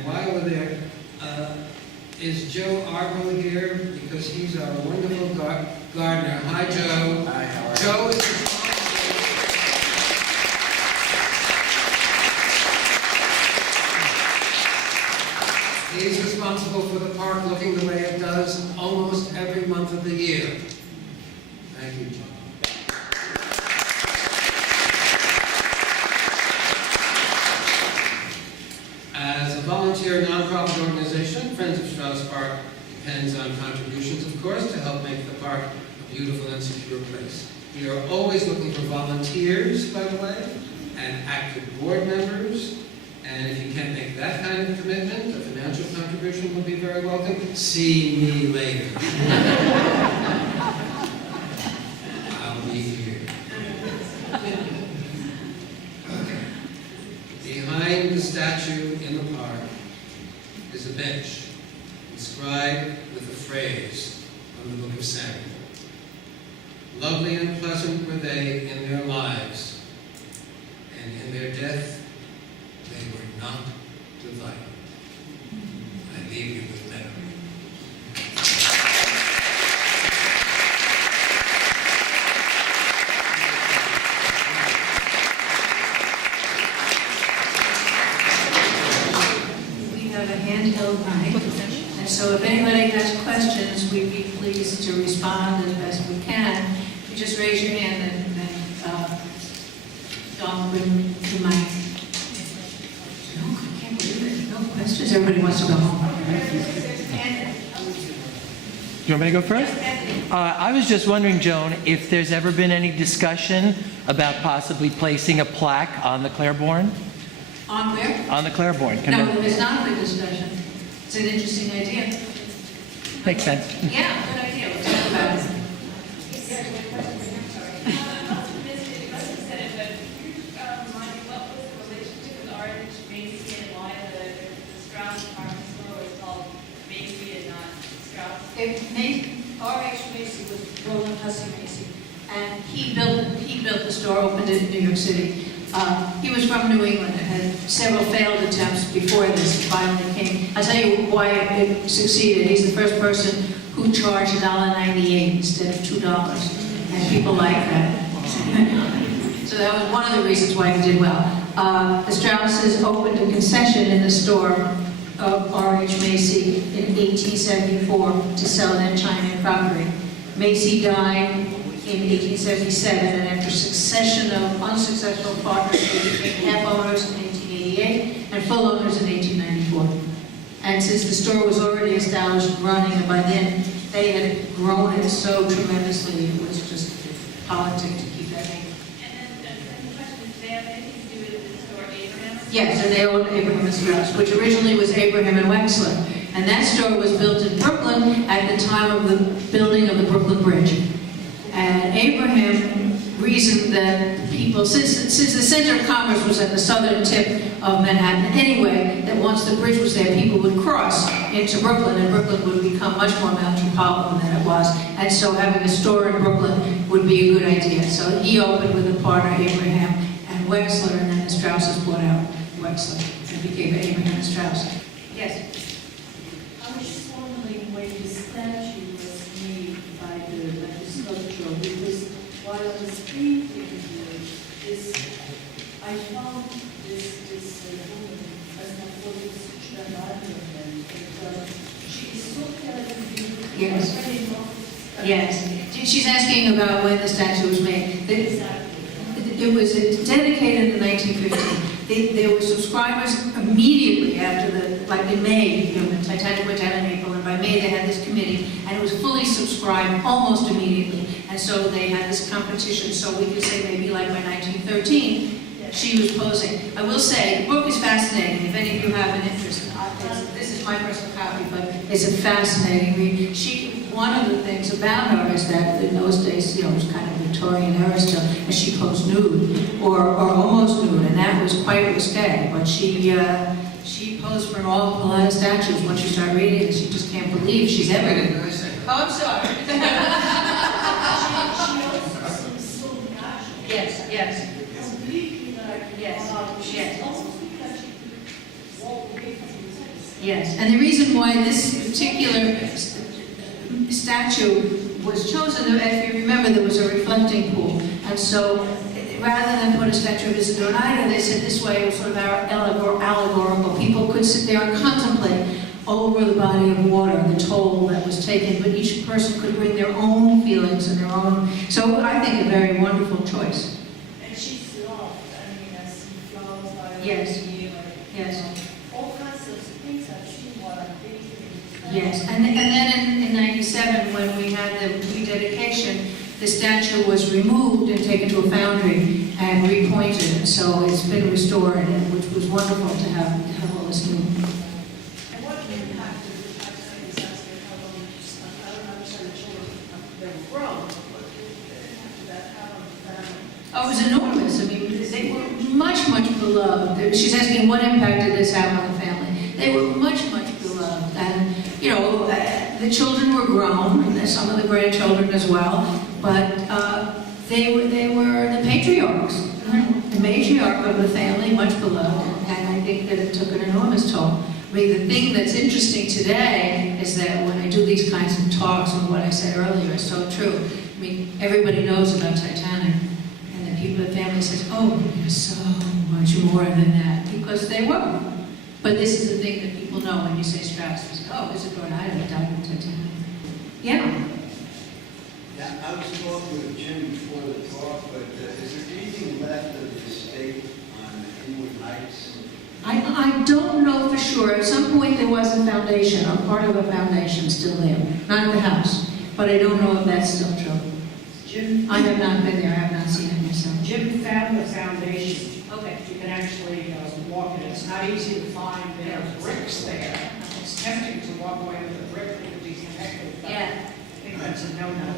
And while we're there, is Joe Arbo here? Because he's our wonderful gardener. Hi, Joe. Hi, how are you? Joe is He's responsible for the park looking the way it does almost every month of the year. Thank you, Joe. As a volunteer nonprofit organization, Friends of Straus Park depends on contributions, of course, to help make the park a beautiful and secure place. We are always looking for volunteers, by the way, and active board members. And if you can't make that kind of commitment, a financial contribution will be very welcome. See me later. I'll be here. Okay. Behind the statue in the park is a bench inscribed with a phrase from the Book of Samuel. Lovely and pleasant were they in their lives, and in their death they were not divided. I leave you with memory. We have a handheld mic, and so if anybody has questions, we'd be pleased to respond as best we can. You just raise your hand and Don will bring the mic. No, I can't believe it. No questions. Everybody wants to go home. You want me to go first? I was just wondering, Joan, if there's ever been any discussion about possibly placing a plaque on the Claiborne? On where? On the Claiborne. No, there's not a discussion. It's an interesting idea. Makes sense. Yeah, good idea. We'll talk about it. R.H. Macy was Roland Hussey Macy, and he built the store, opened it in New York City. He was from New England and had several failed attempts before this. It finally came. I'll tell you why it succeeded. He's the first person who charged $1.98 instead of $2, and people like that. So that was one of the reasons why he did well. The Strauses opened a concession in the store of R.H. Macy in 1874 to sell their china and crockery. Macy died in 1877, and after a succession of unsuccessful partners, they became half owners in 1888 and full owners in 1894. And since the store was already established and running, and by then they had grown it so tremendously, it was just politic to keep that name. And then the second question, do they have anything to do with the store Abraham? Yes, and they owned Abraham and Straus, which originally was Abraham and Wexler. And that store was built in Brooklyn at the time of the building of the Brooklyn Bridge. And Abraham reasoned that people, since the center of commerce was at the southern tip of Manhattan anyway, that once the bridge was there, people would cross into Brooklyn, and Brooklyn would become much more metropolitan than it was. And so having a store in Brooklyn would be a good idea. So he opened with a partner, Abraham and Wexler, and then the Strauses bought out Wexler and became Abraham and Straus. Yes? I was just wondering when the statue was made by the sculpture, because while I was painting this, I found this woman, as my photo is Joan Adler, and she is so talented. Yes. Yes. She's asking about when the statue was made. It was dedicated in 1915. There were subscribers immediately after like in May, the Titanic went down in April, and by May they had this committee, and it was fully subscribed almost immediately. And so they had this competition, so we could say maybe like by 1913, she was posing. I will say, the book is fascinating. If any of you have an interest, this is my personal copy, but it's a fascinating read. One of the things about her is that in those days, it was kind of Victorian era still, and she posed nude, or almost nude, and that was quite risque. But she posed for all a lot of statues. Once you start reading it, you just can't believe she's ever. Oh, I'm sorry. Yes, yes. Yes, yes. Yes, and the reason why this particular statue was chosen, if you remember, there was a reflecting pool. And so, rather than put a statue of Isidore Ida, they said this way it was sort of allegorical. People could sit there and contemplate over the body of water, the toll that was taken, but each person could bring their own feelings and their own. So I think a very wonderful choice. And she's loved, I mean, I see flowers by Yes. year, Yes. all kinds of things I've seen while I'm painting. Yes, and then in 97, when we had the rededication, the statue was removed and taken to a foundry and repointed, and so it's been restored, and which was wonderful to have all this new. And what impact did the tax things asking how long I don't understand the children, they were grown, but what impact did that have on the family? Oh, it was enormous. I mean, they were much, much beloved. She's asking what impact did this have on the family. They were much, much beloved, and you know, the children were grown, and some of the grandchildren as well. But they were the patriarchs, the matriarch of the family, much beloved, and I think that it took an enormous toll. I mean, the thing that's interesting today is that when I do these kinds of talks, and what I said earlier is so true. I mean, everybody knows about Titanic, and the people, the family says, "Oh, there's so much more than that," because they were. But this is the thing that people know when you say Straus. They say, "Oh, Isidore Ida died in Titanic." Yeah. Yeah, I was talking with Jim before the talk, but is there anything left of the estate on Inwood Heights? I don't know for sure. At some point there was a foundation, or part of a foundation still there. Not the house, but I don't know if that's still true. Jim, I have not been there, I have not seen it myself. Jim found the foundation. Okay. You can actually walk it. It's not easy to find. There are bricks there. It's tempting to walk away with a brick that could be connected. But Yeah. I think that's a no-no.